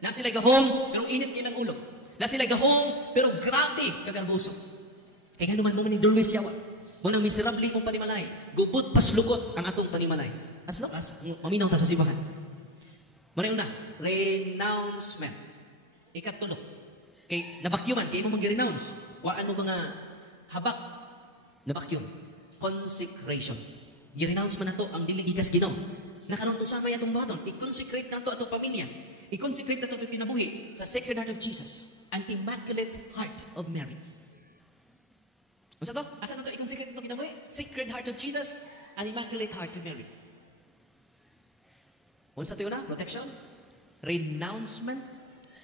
Na sila gahong, pero init kayo ng ulo. Na sila gahong, pero grabe kagarboso. Kaya nga naman mo ni Dolwes Yawa. Muna miserable mong panimalay. Gubot paslukot ang atong panimalay. As long as, maminaw ta sa simbahan. Muna una, renouncement. Ikatulo. Kay nabakyuman, kay mo mag-renounce. Wa ano mga habak nabakyum. Consecration. I-renounce man nato ang dili gikas Ginoo. Nakaroon to sama yatong baton. I-consecrate nato atong pamilya. I-consecrate nato itong kinabuhi sa Sacred Heart of Jesus and Immaculate Heart of Mary. Masa to? Asa na to i-consecrate itong kinabuhi? Sacred Heart of Jesus and Immaculate Heart of Mary. Unsa tayo na? Protection. Renouncement.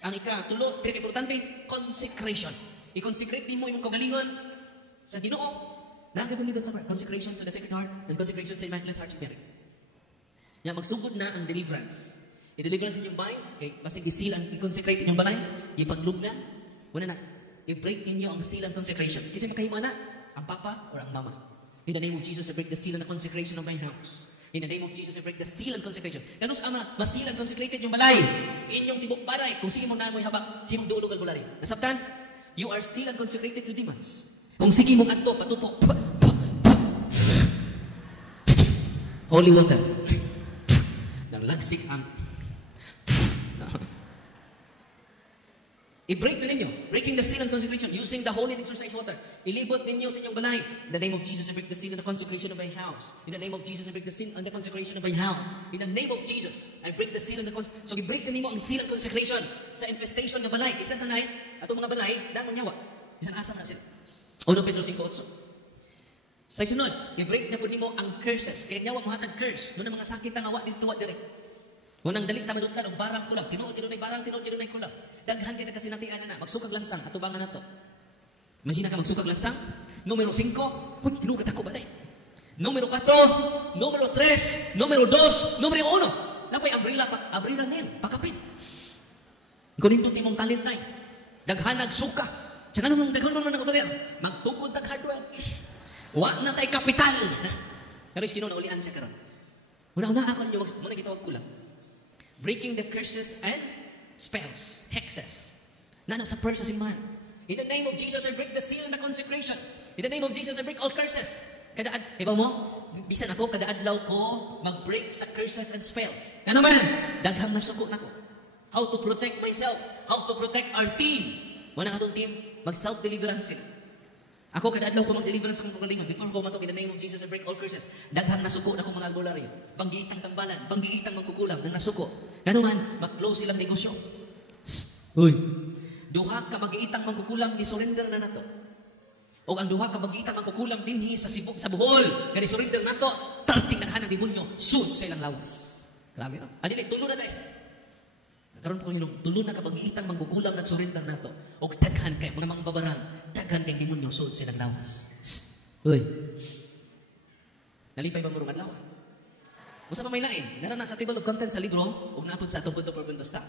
Ang ikatulo, pinaka-importante, consecration. I-consecrate din mo imong kagalingon sa Ginoo. Nagagawin dito sa consecration to the Sacred Heart and consecration to the Immaculate Heart of Mary. Yan, magsugod na ang deliverance. I-deliverance inyong balay, kay basta i-seal ang i-consecrate inyong balay, ipaglugnan, muna na, i-break ninyo ang seal and consecration. Kasi makahima na, ang papa or ang mama. In the name of Jesus, I break the seal and the consecration of my house. In the name of Jesus, I break the seal and consecration. Ganus ama, mas-seal and consecrated yung balay. Inyong tibok baray, kung sige mo na mo'y habak, sige mong duulog albulari. Nasabtan, you are seal and consecrated to demons. Kung sige mong adto, patuto, holy water. Lagsik ang i-break na ninyo, breaking the seal and consecration using the holy and exorcised water. Ilibot ninyo sa inyong balay. In the name of Jesus, I break the seal and the consecration of my house. In the name of Jesus, I break the seal and the consecration of my house. In the name of Jesus, I break the seal and the consecration. So i-break na ninyo ang seal and consecration sa infestation ng balay. Kita tanay, atong mga balay, dahil nyawa. Isang asam na sila. 1 Pedro 5:8. Sa isunod, i-break na po nimo ang curses. Kaya nyawa mo hatag curse. Muna mga sakit ang awa dito at direct. Munang dalit tamadutlan og barang kulang. Tinuod tinunay barang, tinuod tinunay kulang. Daghan kay nakasinatian na magsukag langsang atubangan nato. Imagine ka magsukag langsang. Numero 5, put kinugat ako ba day. Numero 4, numero 3, numero 2, numero 1. napay abrila niyan, pakapit. Kung nindot imong talent tay, daghanag suka. Tsaka naman daghan naman ako tayo. Magtukod tag hardware. Wa na tay kapital. Pero is kinunaulian siya karon. Una-una ako niyo muna gitawag ko lang. Breaking the curses and spells, hexes. Na nasa prayer sa simbahan. In the name of Jesus, I break the seal and the consecration. In the name of Jesus, I break all curses. Iba mo, bisan ako, kada adlaw ko, mag-break sa curses and spells. Ano man, daghang nasuko na ko. How to protect myself, how to protect our team. Muna atong team, mag-self-deliverance sila. Ako, kada adlaw ko mag-deliverance sa mga kalingon. Before ko matok, in the name of Jesus, I break all curses. Daghang nasuko na ko mga albularyo. Panggiitang tambalan, panggiitang magkukulam, nang nasuko. Ano man, mag-close silang negosyo. Uy, duha ka mag-iitang magkukulam, ni surrender na nato. O ang duha ka mag-iitang magkukulam dinhi sa Bohol, nga ni surrender nato, tarting naghanang demonyo, sud sa ilang lawas. Grabe no? Adili, tulo na dai. Karon po hilong, tulo na ka mag-iitang magkukulam, nag-surrender nato. O daghan kay mga babarang, daghan kay demonyo, sud sa ilang lawas. Uy, nalipay ba mo rin adlaw? Usa pa may lain, nara na sa table of content sa libro, o naapod sa atong punto staff.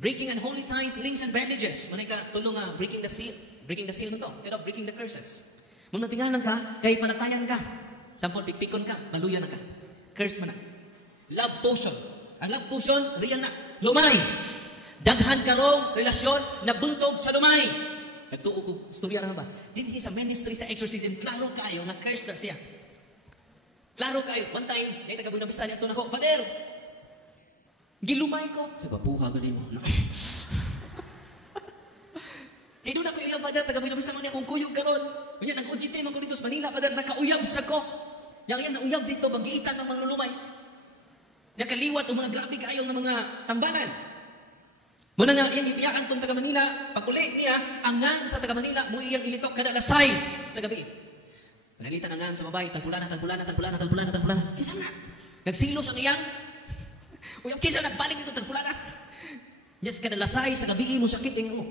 Breaking unholy ties, links, and bandages. Manay ka tulong nga, breaking the seal. Breaking the seal na to. Pero breaking the curses. Muna tinganan ka, kay panatayan ka. Sampol, pikpikon ka, maluyan na ka. Curse man na. Love potion. Ang love potion, real na. Lumay. Daghan karong relasyon na buntog sa lumay. Nagtuo ko, storya na ba? Dinhi sa ministry sa exorcism, klaro kayo na curse na siya. Klaro kayo. One time, ay tagabuhin na bisali ito na ko, Father, gilumay ko. Sa babuha ganin mo. Kaya doon ako uyab, Father, tagabuhin na bisali mo niya kung kuyog karon. Kanya, nag-ujite mo ko dito sa Manila, Father, nakauyab sa ko. Yang yan, nauyab dito, magiitan ng mga lulumay. Nakaliwat o mga grabe kayo ng mga tambalan. Muna nga, iyang itiyakan itong taga Manila, pag uli niya, angan sa taga Manila, mo iyang ilitok kada alas 6 sa gabi. Manalitan angan sa babae, talpulana. Kisa na. Nagsilos ang iyang. Uyang kisa nagbalik ito, talpulana. Yes, kada alas 6 sa gabi mo sakit ang mo.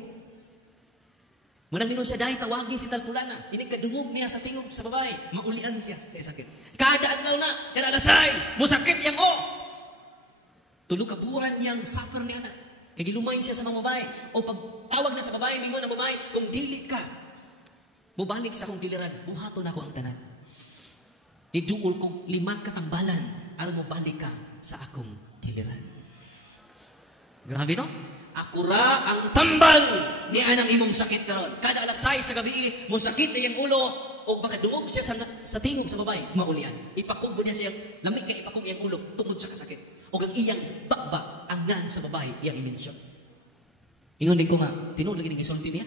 Muna mingon siya, dahil tawagin si talpulana. Inig-kadungog niya sa tingog sa babae. Maulian siya sa sakit. Kada adlaw na, kada alas 6, mo sakit yang o. Tulo ka buwan niyang suffer niya na. Kaya gilumay siya sa mga babae. O pag tawag na sa babae, mingon na babae, kung dili ka, mubalik sa akong diliran, buhaton ako ang tanan. Iduol kong 5 katambalan, aron mubalik ka sa akong diliran. Grabe no? Ako ra ang tambal ni anang imong sakit karon. Kada alas 6 sa gabi, mo sakit na iyang ulo, o baka dungog siya sa tingog sa babae, maulian. Ipakog niya siya, lamig ka ipakog iyang ulo, tungod sa kasakit. O ang iyang bakba, angan sa babae, iyang imensyon. Ingon din ko nga, tinuod lagi ng isulti niya.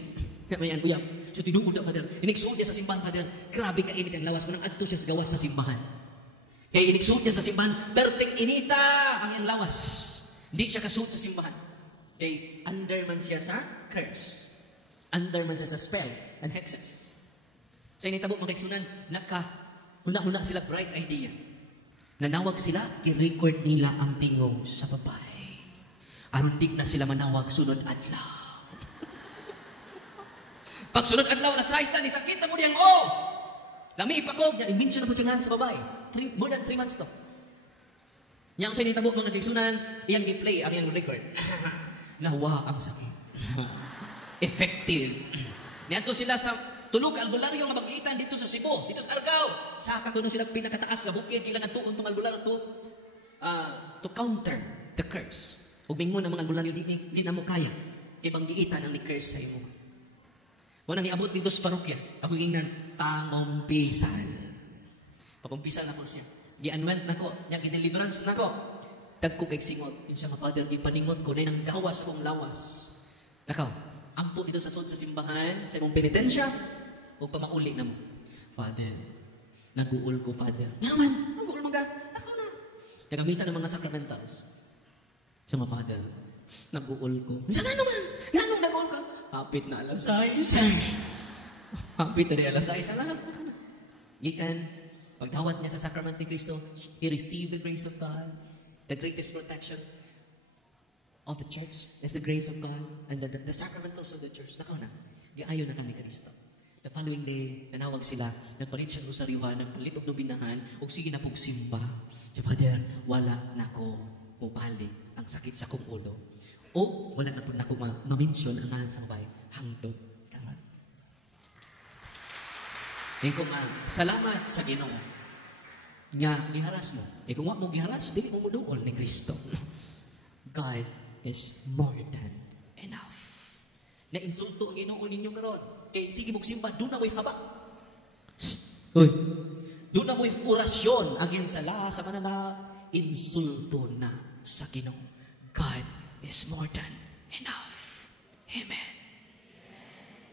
Mayan uyab. So tinuod na, Father. Iniksuod niya sa simbahan, Father. Grabe ka init ang lawas. Manang adto siya sa gawas sa simbahan. Kaya iniksuod niya sa simbahan, perting inita ang iyang lawas. Hindi siya kasuot sa simbahan. Kaya under man siya sa curse. Under man siya sa spell and hexes. Sa initabok mga kaigsunan, una-una sila bright idea. Nanawag sila, i-record nila ang tingog sa babae. Aron di na sila manawag sunod adlaw. Pag sunod adlaw na size na, nisakit na mo niyang lami ipakog, na i-mention na po siya sa babae. More than 3 months to. Yang sa initabok mga kaigsunan, iyang gi-play ang iyang record. Nawa ang sakit. Effective. Niadto sila sa tulog albularyo nga mag-iitan dito sa Cebu, dito sa Argao. Saka ko na sila pinakataas sa bukid, kailangan tuon tong albularyo to counter the curse. Ug mingon ang mga albularyo di na mo kaya kay banggiitan ang ni curse sa imo. Mo na niabot dito sa parokya, pagingnan pangumpisan. Pagumpisan na ko siya. Gi-anoint na ko, gi-deliverance na ko. Dagko kay singot, yun siya nga, Father, gipaningot ko na nang gawas akong lawas. Nakaw, ampo dito sa sud sa simbahan, sa imong penitensya, o pamauli na mo. Father, nag-uul ko, Father. Ano man, nag-uul mga, ako na. Nagamitan ng mga sacramentals. So mga Father, nag-uul ko. Sa nga naman, nag-uul ka. Hapit na alas 6. Hapit na rin alas 6. Alam ko na. Gikan, pagdawat niya sa sacrament ni Cristo, he received the grace of God. The greatest protection of the church is the grace of God and the sacramentals of the church. Nakaw na, giayon na kami Kristo. The following day, nanawag sila, nagpalit siya ng rosaryuhan, nagpalit og nobinahan, ug sige na pong simba. Si Father, wala na ko mubalik ang sakit sa kong ulo. O wala na po na ko ma-mention ang ngalan sa babae, hangtod karon. Kaya kung salamat sa Ginoo nga giharas mo. Kaya kung wag mo giharas, dili mo muduol ni Kristo. God is more than enough. Na-insulto ang Ginoo ninyo karon. Kaya sige mong simba, doon na mo'y haba. Uy, doon na mo'y orasyon ang iyong sala sa manana, insulto na sa Ginoo. God is more than enough. Amen.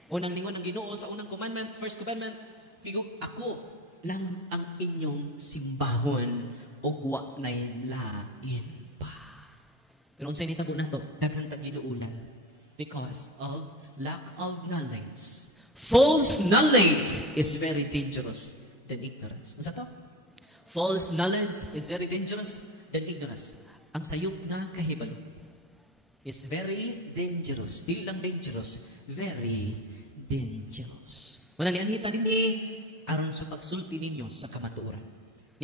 Unang lingon ng Ginoo sa unang commandment, first commandment, ako lang ang inyong simbahon o wa na'y lain pa. Pero unsay nitabo na to, daghang taginuulan because of lack of knowledge. False knowledge is very dangerous than ignorance. Ano to? False knowledge is very dangerous than ignorance. Ang sayop na kahibalo is very dangerous. Dili lang dangerous, very dangerous. Wala ni anita din aron sa pagsulti ninyo sa kamatuoran.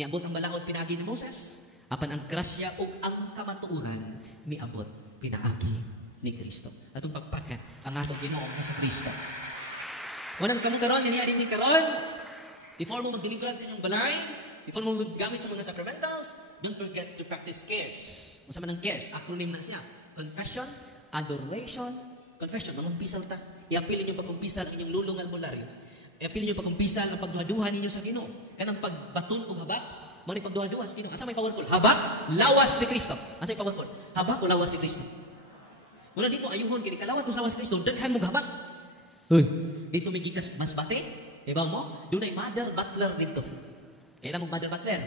Niabot ang balaod pinagi ni Moses, apan ang grasya ug ang kamatuoran niabot pinaagi ni Kristo. Atong pagpakat ang atong Ginoo sa Kristo. Walang kamong karon, niniari ni karon, before mo mag-deliverance sa inyong balay, before mo mag-gamit sa mga sacramentals, don't forget to practice cares. Masama ng cares, acronym na siya. Confession, adoration, confession, mangumpisal ta. I-apilin yung pagkumpisal ang inyong lulong albularyo. I-apilin yung pagkumpisal ang pagduha-duha ninyo sa Ginoo. Kanang pagbaton o habak, mani pagduha-duha sa Ginoo. Asa may powerful? Habak, lawas ni Kristo. Asa may powerful? Habak o lawas ni Kristo? Muna dito ayuhon kini kalawat mo sa lawas ni Kristo, daghan mo habak. Hoy, dito may gikas mas bate. Ibaw mo, dunay mother butler dito. Kailan mo mother butler?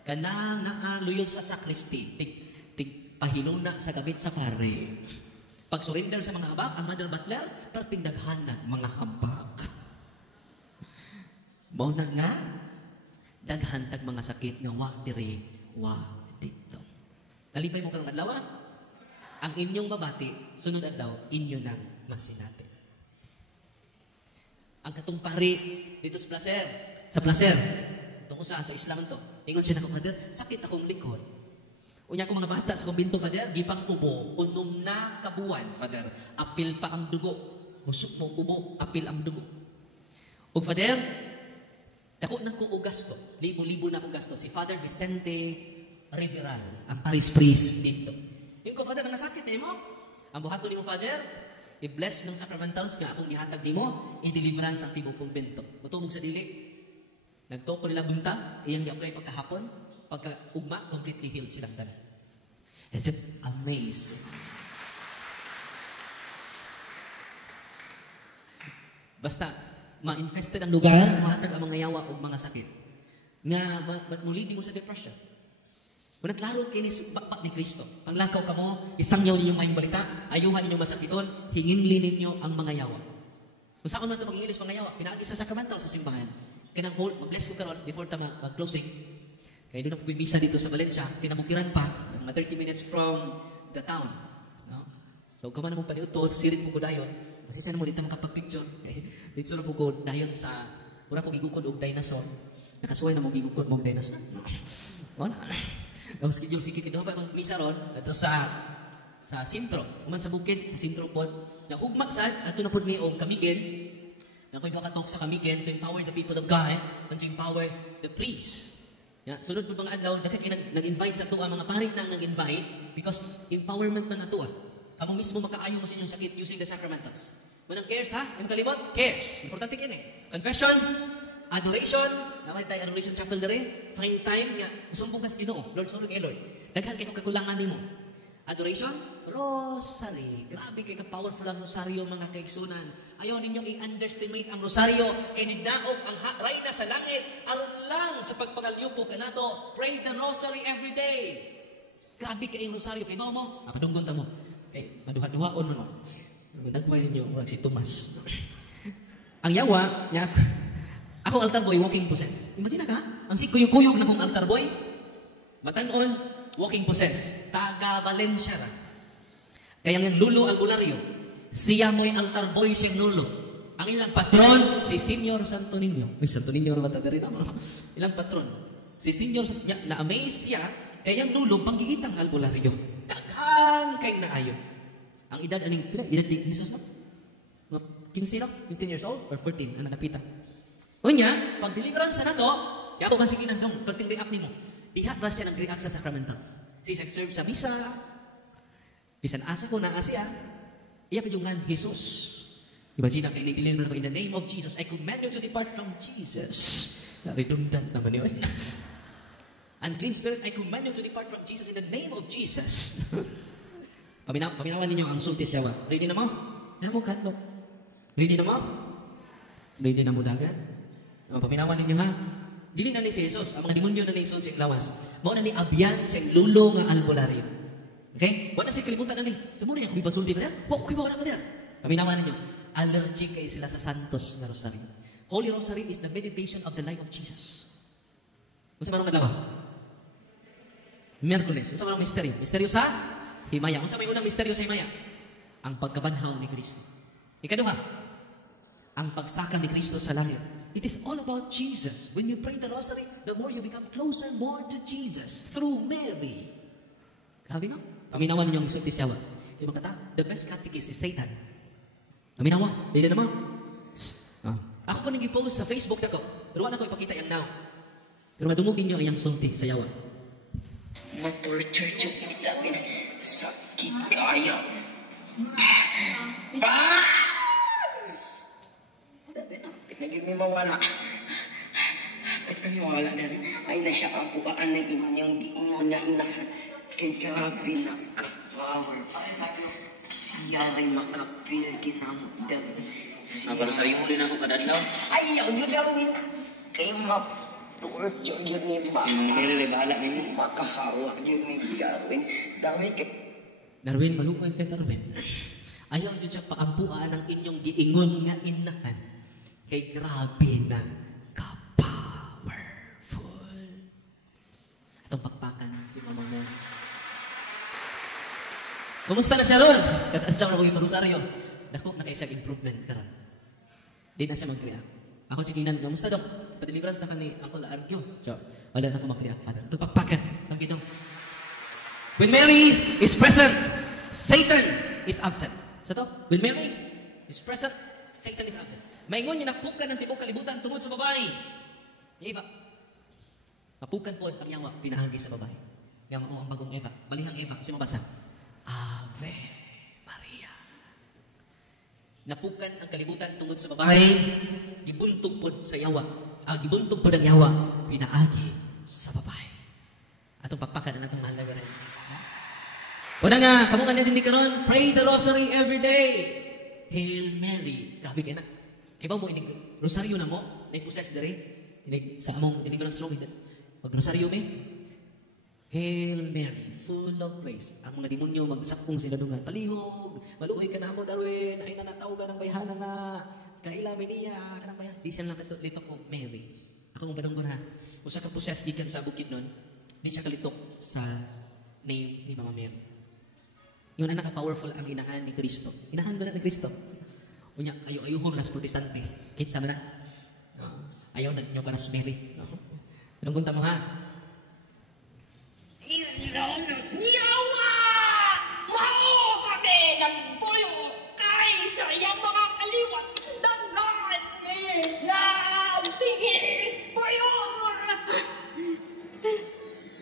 Kanang naaluyo sa sakristi, tig pahinuna sa gamit sa pare. Pag surrender sa mga habak, ang mother butler, perting daghanan mga habak. Mao na nga, daghan tag mga sakit nga wa dire, wa dito. Nalipay mo karong adlaw, ang inyong mabati, sunod adlaw, inyo nang masinati. Ang katong pari dito sa placer, itong usa sa Islam to, ingon siya na ko, Father, sakit akong likod. Unya ko mga bata sa kumbinto, Father, gipang ubo, unom na kabuan, Father, apil pa ang dugo. Busok mo ubo, apil ang dugo. Ug Father, dako na ko og gasto, libo-libo na ko gasto. Si Father Vicente Riveral, ang Paris priest dito. Yung ko, Father, nangasakit na mo. Ang buhato ni mo, Father, i-bless ng sacramentals nga akong gihatag nimo, i-deliveran sa tibok kumbento. Matubog sa dili. Nagtoko nila buntag, iyang gi-apply pagkahapon, pagka-ugma, completely healed silang tanan. Is it amazing? Basta, ma-infested ang lugar, mahatag ang mga yawa o mga sakit. Nga, mulidi mo sa depression. Kung naglaro kinis bakpak ni Kristo, panglakaw ka mo, isangyaw ninyong mayong balita, ayuhan ninyong masakiton, hinginli ninyo ang mga yawa. Kung saan man ito pag-ingilis mga yawa, pinaagi sa sacramental sa simbahan. Kaya mag-bless ko karon before mag-closing. Kaya doon na po bisa dito sa Valencia, pinabukiran pa, mga 30 minutes from the town. No? So, kama na mong paniuto, sirit po ko dayon, masisa na mo dito makapag-picture. Dito na po ko dayon sa, muna po gigukod og dinosaur. Nakasuway na mo gigukod mong dinosaur. Wala. Ang schedule sikit ito pa mag-misa ron ato sa sentro, uman sa bukid sa sentro pod. Na ugma sad ato na pod ni og Kamigen. Na koy baka sa Kamigen to empower the people of God, and to empower the priests. Ya, sunod pod mga adlaw daghang nag-invite sa tuwa mga pari nang nag-invite because empowerment man ato. Kamo mismo makaayo mo sa inyong sakit using the sacramentals. Manang cares ha? Yung kalimot, cares. Importante kini. Confession, adoration, namay tayo adoration chapel dere, find time nga sumbugas Ginoo. Lord, sorry kay Lord. Daghan kay ko kakulangan nimo. Adoration, rosary. Grabe kay ka-powerful ang rosaryo mga kaigsunan. Ayaw ninyong i-underestimate ang rosaryo kay nidaog ang rayna sa langit aron lang sa pagpangalyupo kanato. Pray the rosary every day. Grabe kay ang rosaryo kay mao mo, padunggon ta mo. Kay maduha-duhaon mo. Nagway ninyo murag si Tomas. Ang yawa nya ako altar boy, walking possess. Imagine ka, ang si kuyog-kuyog na kong altar boy, matanon, walking possess. Taga Valencia ra. Kaya ng lulo albularyo, siya mo'y altar boy siyang lulo. Ang ilang patron, si Senyor Santo Niño. Ay, Santo Niño naman tayo rin ako. Ilang patron. Si Senyor na-amaze siya, kaya nulong panggigitang albularyo. Daghan kay naayo. Ang edad aning pila, edad ni Jesus na? 15 no? 15 years old or 14 ang nakapita. Unya, pag deliverance na to, kaya ako man sige nandong, pagting react ni mo, diha ra siya nag-react sa sacramentals. Si serve sa misa, bisan asa ko na siya, iya pa yung nga, Jesus. Imagine kayo nag-deliver na in the name of Jesus, I command you to depart from Jesus. Redundant naman yun. Unclean spirit, I command you to depart from Jesus in the name of Jesus. Paminawan ninyo ang sulti siya. Ready na mo? Ano mo kanlo? Ready na mo? Ready na mo dagan? Paminawan ninyo ha? Dili na ni si Jesus, ang mga demonyo na ni Jesus sa lawas. Mao na ni abyan sa lulo nga albularyo. Okay? Wala si kalibutan na ni. Sumuro niya kung ipansulti ka diyan. Wala ka diyan. Paminawan ninyo. Allergic kayo sila sa Santos na Rosary. Holy Rosary is the meditation of the life of Jesus. Unsa man ang adlaw? Miyerkules. Unsa man ang misteryo? Misteryo sa Himaya. Unsa may unang misteryo sa Himaya? Ang pagkabanhaw ni Kristo. Ikaduha, ang pagsaka ni Kristo sa langit. It is all about Jesus. When you pray the Rosary, the more you become closer more to Jesus through Mary. Grabe no? Paminawan ninyo ang isulti siya. Di ba kata? The best catechist is Satan. Paminawa. Dili na mo. Ako pa nag-post sa Facebook na ko. Pero wala ko ipakita yan now. Pero madungog ninyo ang sulti sa yawa. Matorture yung itamin. Sakit kaya. Naging may mawala. At kami mawala na rin. Ay na siya ako aan ng inyong giingon na ina. Kay grabe na ka-power. Siya ay makapil kinamdag. Pero sarili mo din ako kadadlaw. Ayaw yun Darwin. Kayo ma-torture yun ni Baka. Si Mang Mary, bahala ninyo. Makahawa yun ni Darwin. Darwin, malukoy kay Darwin. Ayaw yun siya paampuan ang inyong giingon nga inahan. Kay grabe na ka-powerful. Atong pakpakan si Mama mo. Kumusta na siya ron? Kadadlaw na ko yung parusaryo. Dako na kayo siya improvement karon. Di na siya mag-react. Ako si Kinan, kamusta dok? Padeliverance na kami Uncle Argyo. So, wala na ako mag-react, Father. Ito pakpakan. Ang gitong. When Mary is present, Satan is absent. So to, when Mary is present, Satan is absent. Maingon niya napukan ng tibok kalibutan tungod sa babae. Yung iba, napukan po ang yawa, pinahagi sa babae. Nga ang bagong Eva, balihang Eva, kasi mabasa. Ave Maria. Napukan ang kalibutan tungod sa babae, gibuntog po sa yawa. Gibuntog po ng yawa, pinaagi sa babae. Atong pakpakan na atong mahal na garan. Wala nga, kamo nga din di karon, pray the rosary every day. Hail Mary. Grabe kayo na. Kaya ba mo, inig rosaryo na mo, na-possess dere, inig sa among deliverance room, pag rosaryo may, Hail Mary, full of grace. Ang mga demonyo magsakong sila dungan. Palihog, maluoy ka na mo, Darwin, ay nanataw ka ng bayhana na, kaila niya, ka ng bayhana. Di siya lang litok o Mary. Ako mong panunggon ha, kung sa ka-possess di ka sa bukid nun, di siya kalitok sa name ni Mama Mary. Yung anak ka-powerful ang inahan ni Kristo. Inahan ba na ni Kristo? Unya, ayaw-ayuhon las protestante. Kitsa mo na. Ayaw na nyo ka na Mary. Pero kunta mo ha. Yawa! Mao kami nagpuyo kay sa iyang mga kaliwat. Dagan ni tingin puyo.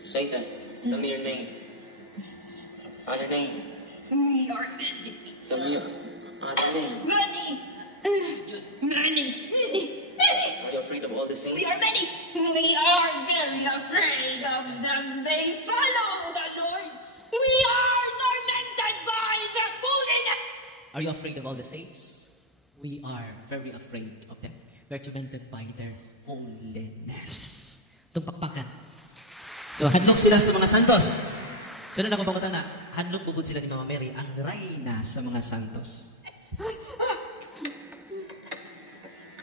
Satan, tell me your name. Ano name? We are many. Tell me your name. Many. Are you afraid of all the saints? We are many. We are very afraid of them. They follow the Lord. We are tormented by their foolishness. Are you afraid of all the saints? We are very afraid of them. We're tormented by their holiness. Itong pakpakan. So, hadlok sila sa mga santos. So, na ako pangutan na, hadlok bubud sila ni Mama Mary, ang reyna sa mga santos.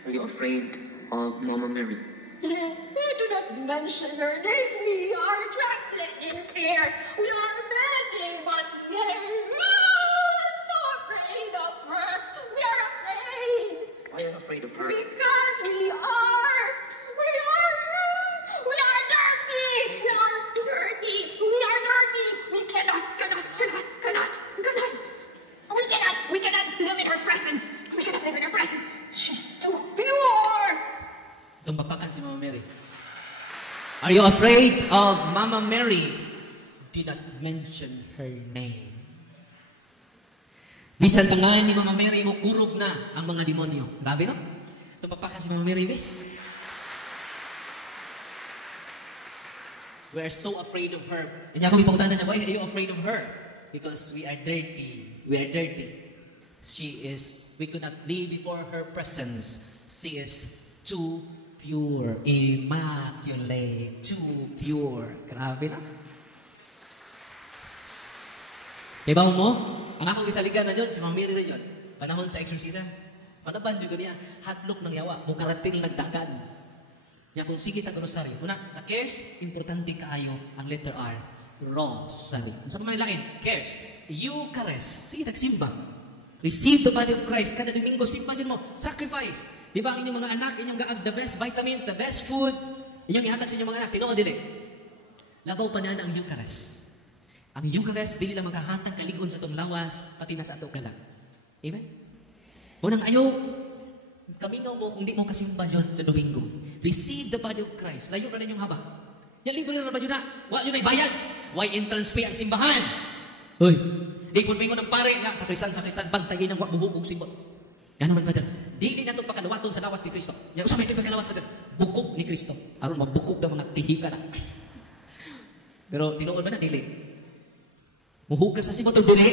Are you afraid of Mama Mary? Do not mention her name. We are trembling in fear. We are many, but we are so afraid of her. We are afraid. Why are afraid of her? Because we are dirty. We are dirty. We cannot. We cannot live in her presence. We cannot live in her presence. She's too pure. Tumpapakan si Mama Mary. Are you afraid of Mama Mary? Did not mention her name. Bisan sa ngalan ni Mama Mary mo, kurog na ang mga demonyo. Grabe, no? Tumpapakan si Mama Mary, be? We are so afraid of her. Kanya ako ipangtan na siya, why are you afraid of her? Because we are dirty. We are dirty. We could not live before her presence. She is too pure, immaculate, too pure. Grabe na. Diba mo? Ang akong isaligan na dyan, si Mama Mary na dyan. Panahon sa exorcism. Panaban dyan niya, hadlok ng yawa, mukaratil nagdagan. Niya kung sige tag-rosaryo. Una, sa cares, importante kaayo ang letter R. Rosary. Sa mga lain, cares. Eucharist. Sige, nagsimba. Receive the body of Christ. Kada Domingo, simba dyan mo. Sacrifice. Di ba ang inyong mga anak, inyong gaag the best vitamins, the best food, inyong ihatag sa inyong mga anak. Tinood dili. Labaw pa na ang Eucharist. Ang Eucharist, dili lang maghahatag kaligon sa itong lawas, pati na sa ato kalag. Amen? Unang ayaw, kaminaw mo kung di mo kasimba yun sa Domingo. Receive the body of Christ. Layo na inyong haba. Yan, libre na ba yun na? Wala yun ay bayad. Why entrance fee ang simbahan? Hoy, di kung mingon ng pare nga, sa kristan, pantagin ng buhugog simbot. Yan naman, Father. Dili na itong pagkaluwaton sa lawas ni Kristo. Yan, usapay ito pagkalawat, Father. Bukog ni Kristo. Aron mabukog na mga tihika na. Pero, tinuod ba na, dili? Muhugas sa simbot o dili,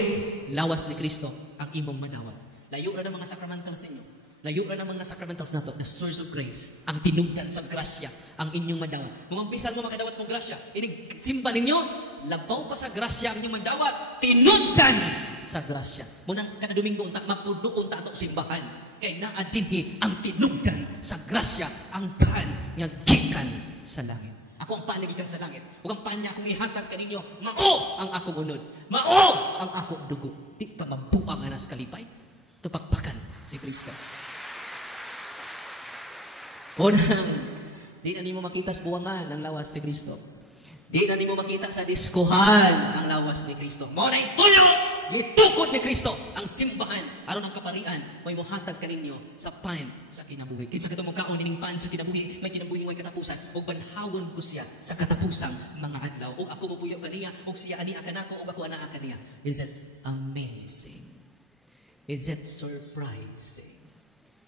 lawas ni Kristo ang imong manawat. Layo na ng mga sacramentals ninyo. Layo na ng mga sacramentals nato, the source of grace, ang tinugdan sa grasya, ang inyong madawat. Kung ang bisan mo makadawat mong grasya, inig simba ninyo, labaw pa sa grasya ang inyong madawat, tinugdan sa grasya. Munang kada Domingo, mapuduon tato simbahan, kay naadinhi ang tinugdan sa grasya, ang pan nga gikan sa langit. Ako ang panagikan sa langit. Huwag ang panya akong ihatag kaninyo, mao ang akong unod, mao ang akong dugo. Di ka mabuang anas kalipay. Tupakpakan si Kristo. Unang, di na nimo makita sa buwangan ang lawas ni Kristo. Di na nimo makita sa diskuhan ang lawas ni Kristo. Mao na itulo, gitukod ni Kristo ang simbahan aron ang kaparian may mohatag kaninyo sa pan sa kinabuhi. Kinsa kadto mo kaon ining pan sa kinabuhi, may kinabuhi may katapusan ug banhawon ko siya sa katapusang mga adlaw. Ug ako mapuyo kaniya ug siya ani kanako ug ako anaa kaniya. Is it amazing? Is it surprising?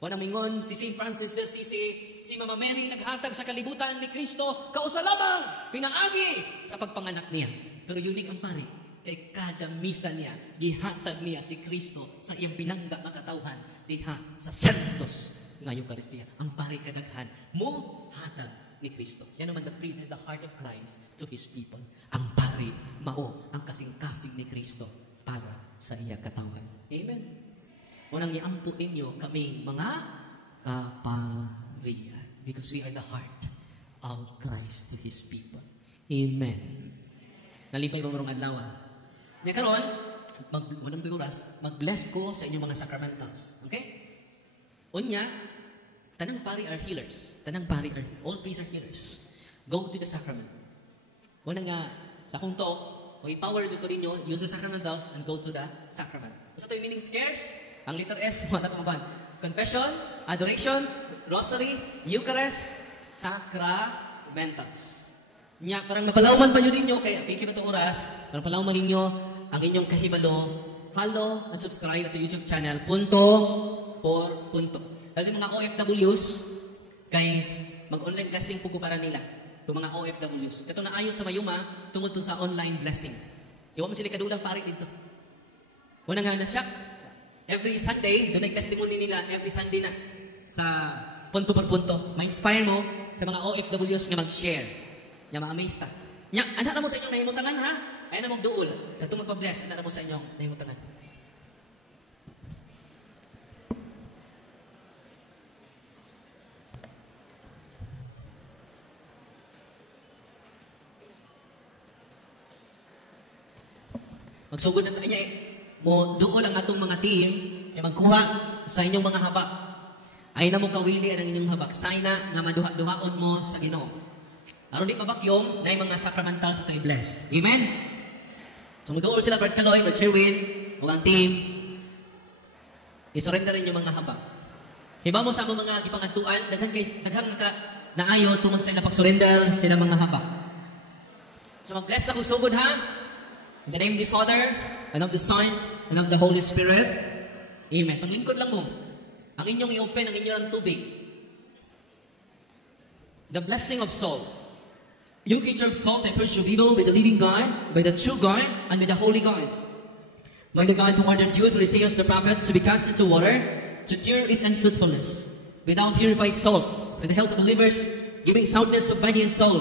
Wanang mingon, si St. Francis de Assisi, si Mama Mary naghatag sa kalibutan ni Kristo, kausa lamang, pinaagi sa pagpanganak niya. Pero unique ang pare, kay kada misa niya, gihatag niya si Kristo sa iyang pinangga nga katawhan, diha sa santos nga Eucharistia. Ang pare kadaghan, mo hatag ni Kristo. Yan naman, that pleases the heart of Christ to His people. Ang pare, mao, ang kasing-kasing ni Kristo para sa iyang katawhan. Amen. Unang iampo ninyo kami mga kaparian. Because we are the heart of Christ to His people. Amen. Nalipay ba marong adlaw? Ngayon karon, unang oras, mag-bless ko sa inyong mga sacramentals. Okay? Unya, tanang pari are healers. Tanang pari are, all priests are healers. Go to the sacrament. Unang sa kung to, mag-power ko ninyo, use the sacramentals and go to the sacrament. So ito yung meaning scarce. Ang letter S, mga napaban. Confession, adoration, rosary, Eucharist, sacramentals. Nya, parang napalauman pa yun ninyo, kaya piki na itong oras, parang palauman ninyo ang inyong kahimalo. Follow and subscribe at YouTube channel, punto por punto. Lalo yung mga OFWs, kay mag-online blessing po ko para nila. Itong mga OFWs. Ito na ayos sa mayuma, tungod sa online blessing. Iwan mo sila kadulang pari dito. Una nga na siya, every Sunday, doon ay testimony nila, every Sunday na sa punto per punto. Ma-inspire mo sa mga OFWs na mag-share. Nga ma-amaze ta. Nya, anak na mo sa inyong nahimutangan ha? Ayan na mong duol. Katong magpa-bless, anak na mo sa inyong nahimutangan. Magsugod na tayo mo doon ang atong mga team ay magkuha sa inyong mga haba. ay na mo kawili ang inyong habaksay na nga maduha-duhaon mo sa Ginoo. Aron di mabakyom na mga sacramental sa tayo bless. Amen? So magduol sila Brad Kaloy, Brad Sherwin, o ang team. I-surrender rin yung mga habak. Hiba mo sa mga gipangantuan, daghang naayo tungod sa ilang pag-surrender sila mga habak. So mag-bless na kung sugod ha. In the name of the Father, and of the Son, and of the Holy Spirit. Amen. Panglingkod lang mo. Ang inyong i-open, ang inyong tubig. The blessing of salt. You creature of salt, I purge your evil by the living God, by the true God, and by the holy God. By the God who ordered you through Isaiah the prophet to be cast into water, to cure its unfruitfulness. Without purified salt, for the health of believers, giving soundness of body and soul,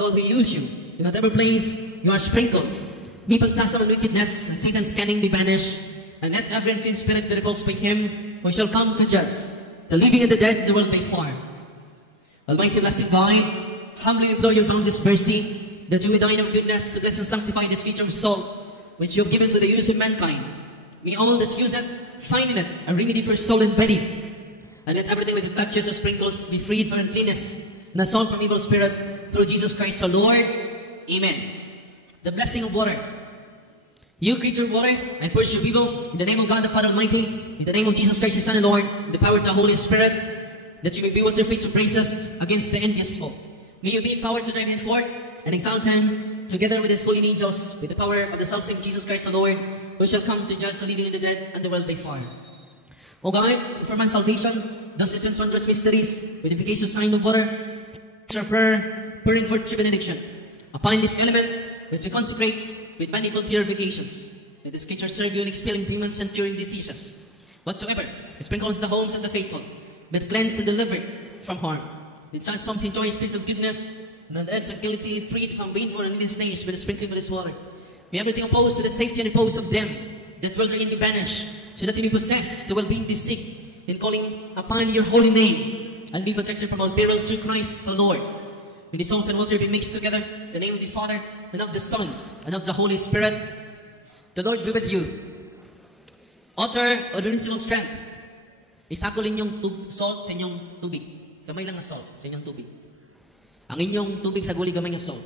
God will use you. In whatever place you are sprinkled. Be pagtasal of wickedness, and Satan's cunning be banished, and let every unclean spirit be repulsed by him, who shall come to judge the living and the dead, the world by far. Almighty blessed God, humbly implore your boundless mercy, that you with thine own goodness to bless and sanctify this creature of salt, which you have given to the use of mankind. May all that use it find in it a remedy for soul and body, and let everything with it touches or sprinkles be freed from uncleanness, and assault from evil spirit, through Jesus Christ our Lord. Amen. The blessing of water. You creature of water, I purge your evil in the name of God the Father Almighty, in the name of Jesus Christ His Son and Lord, the power of the Holy Spirit, that you may be water fit to praise us against the envious foe. May you be empowered to drive him forth and exalt him together with his holy angels, with the power of the self-same Jesus Christ the Lord, who shall come to judge the living and the dead and the world by fire. O God, for man's salvation, thus dispense wondrous mysteries, with efficacious sign of water, our prayer, pouring forth true benediction. Upon this element, which we consecrate with manifold purifications, let this creature serve you in expelling demons and curing diseases. Whatsoever, it sprinkles the homes of the faithful, but cleansed and delivered from harm. It such some enjoy spirit of goodness, and the dead tranquility freed from baneful and needless snares by the sprinkling of this water. May everything opposed to the safety and repose of them that will therein be banished, so that we may possess the well-being they seek, in calling upon your holy name, and be protected from all peril through Christ the Lord. When the salt and water be mixed together, in the name of the Father, and of the Son, and of the Holy Spirit, the Lord be with you. Author of the invincible strength, isakulin yung salt sa inyong tubig. Gamay lang na salt sa inyong tubig. Ang inyong tubig sa guli gamay ng salt.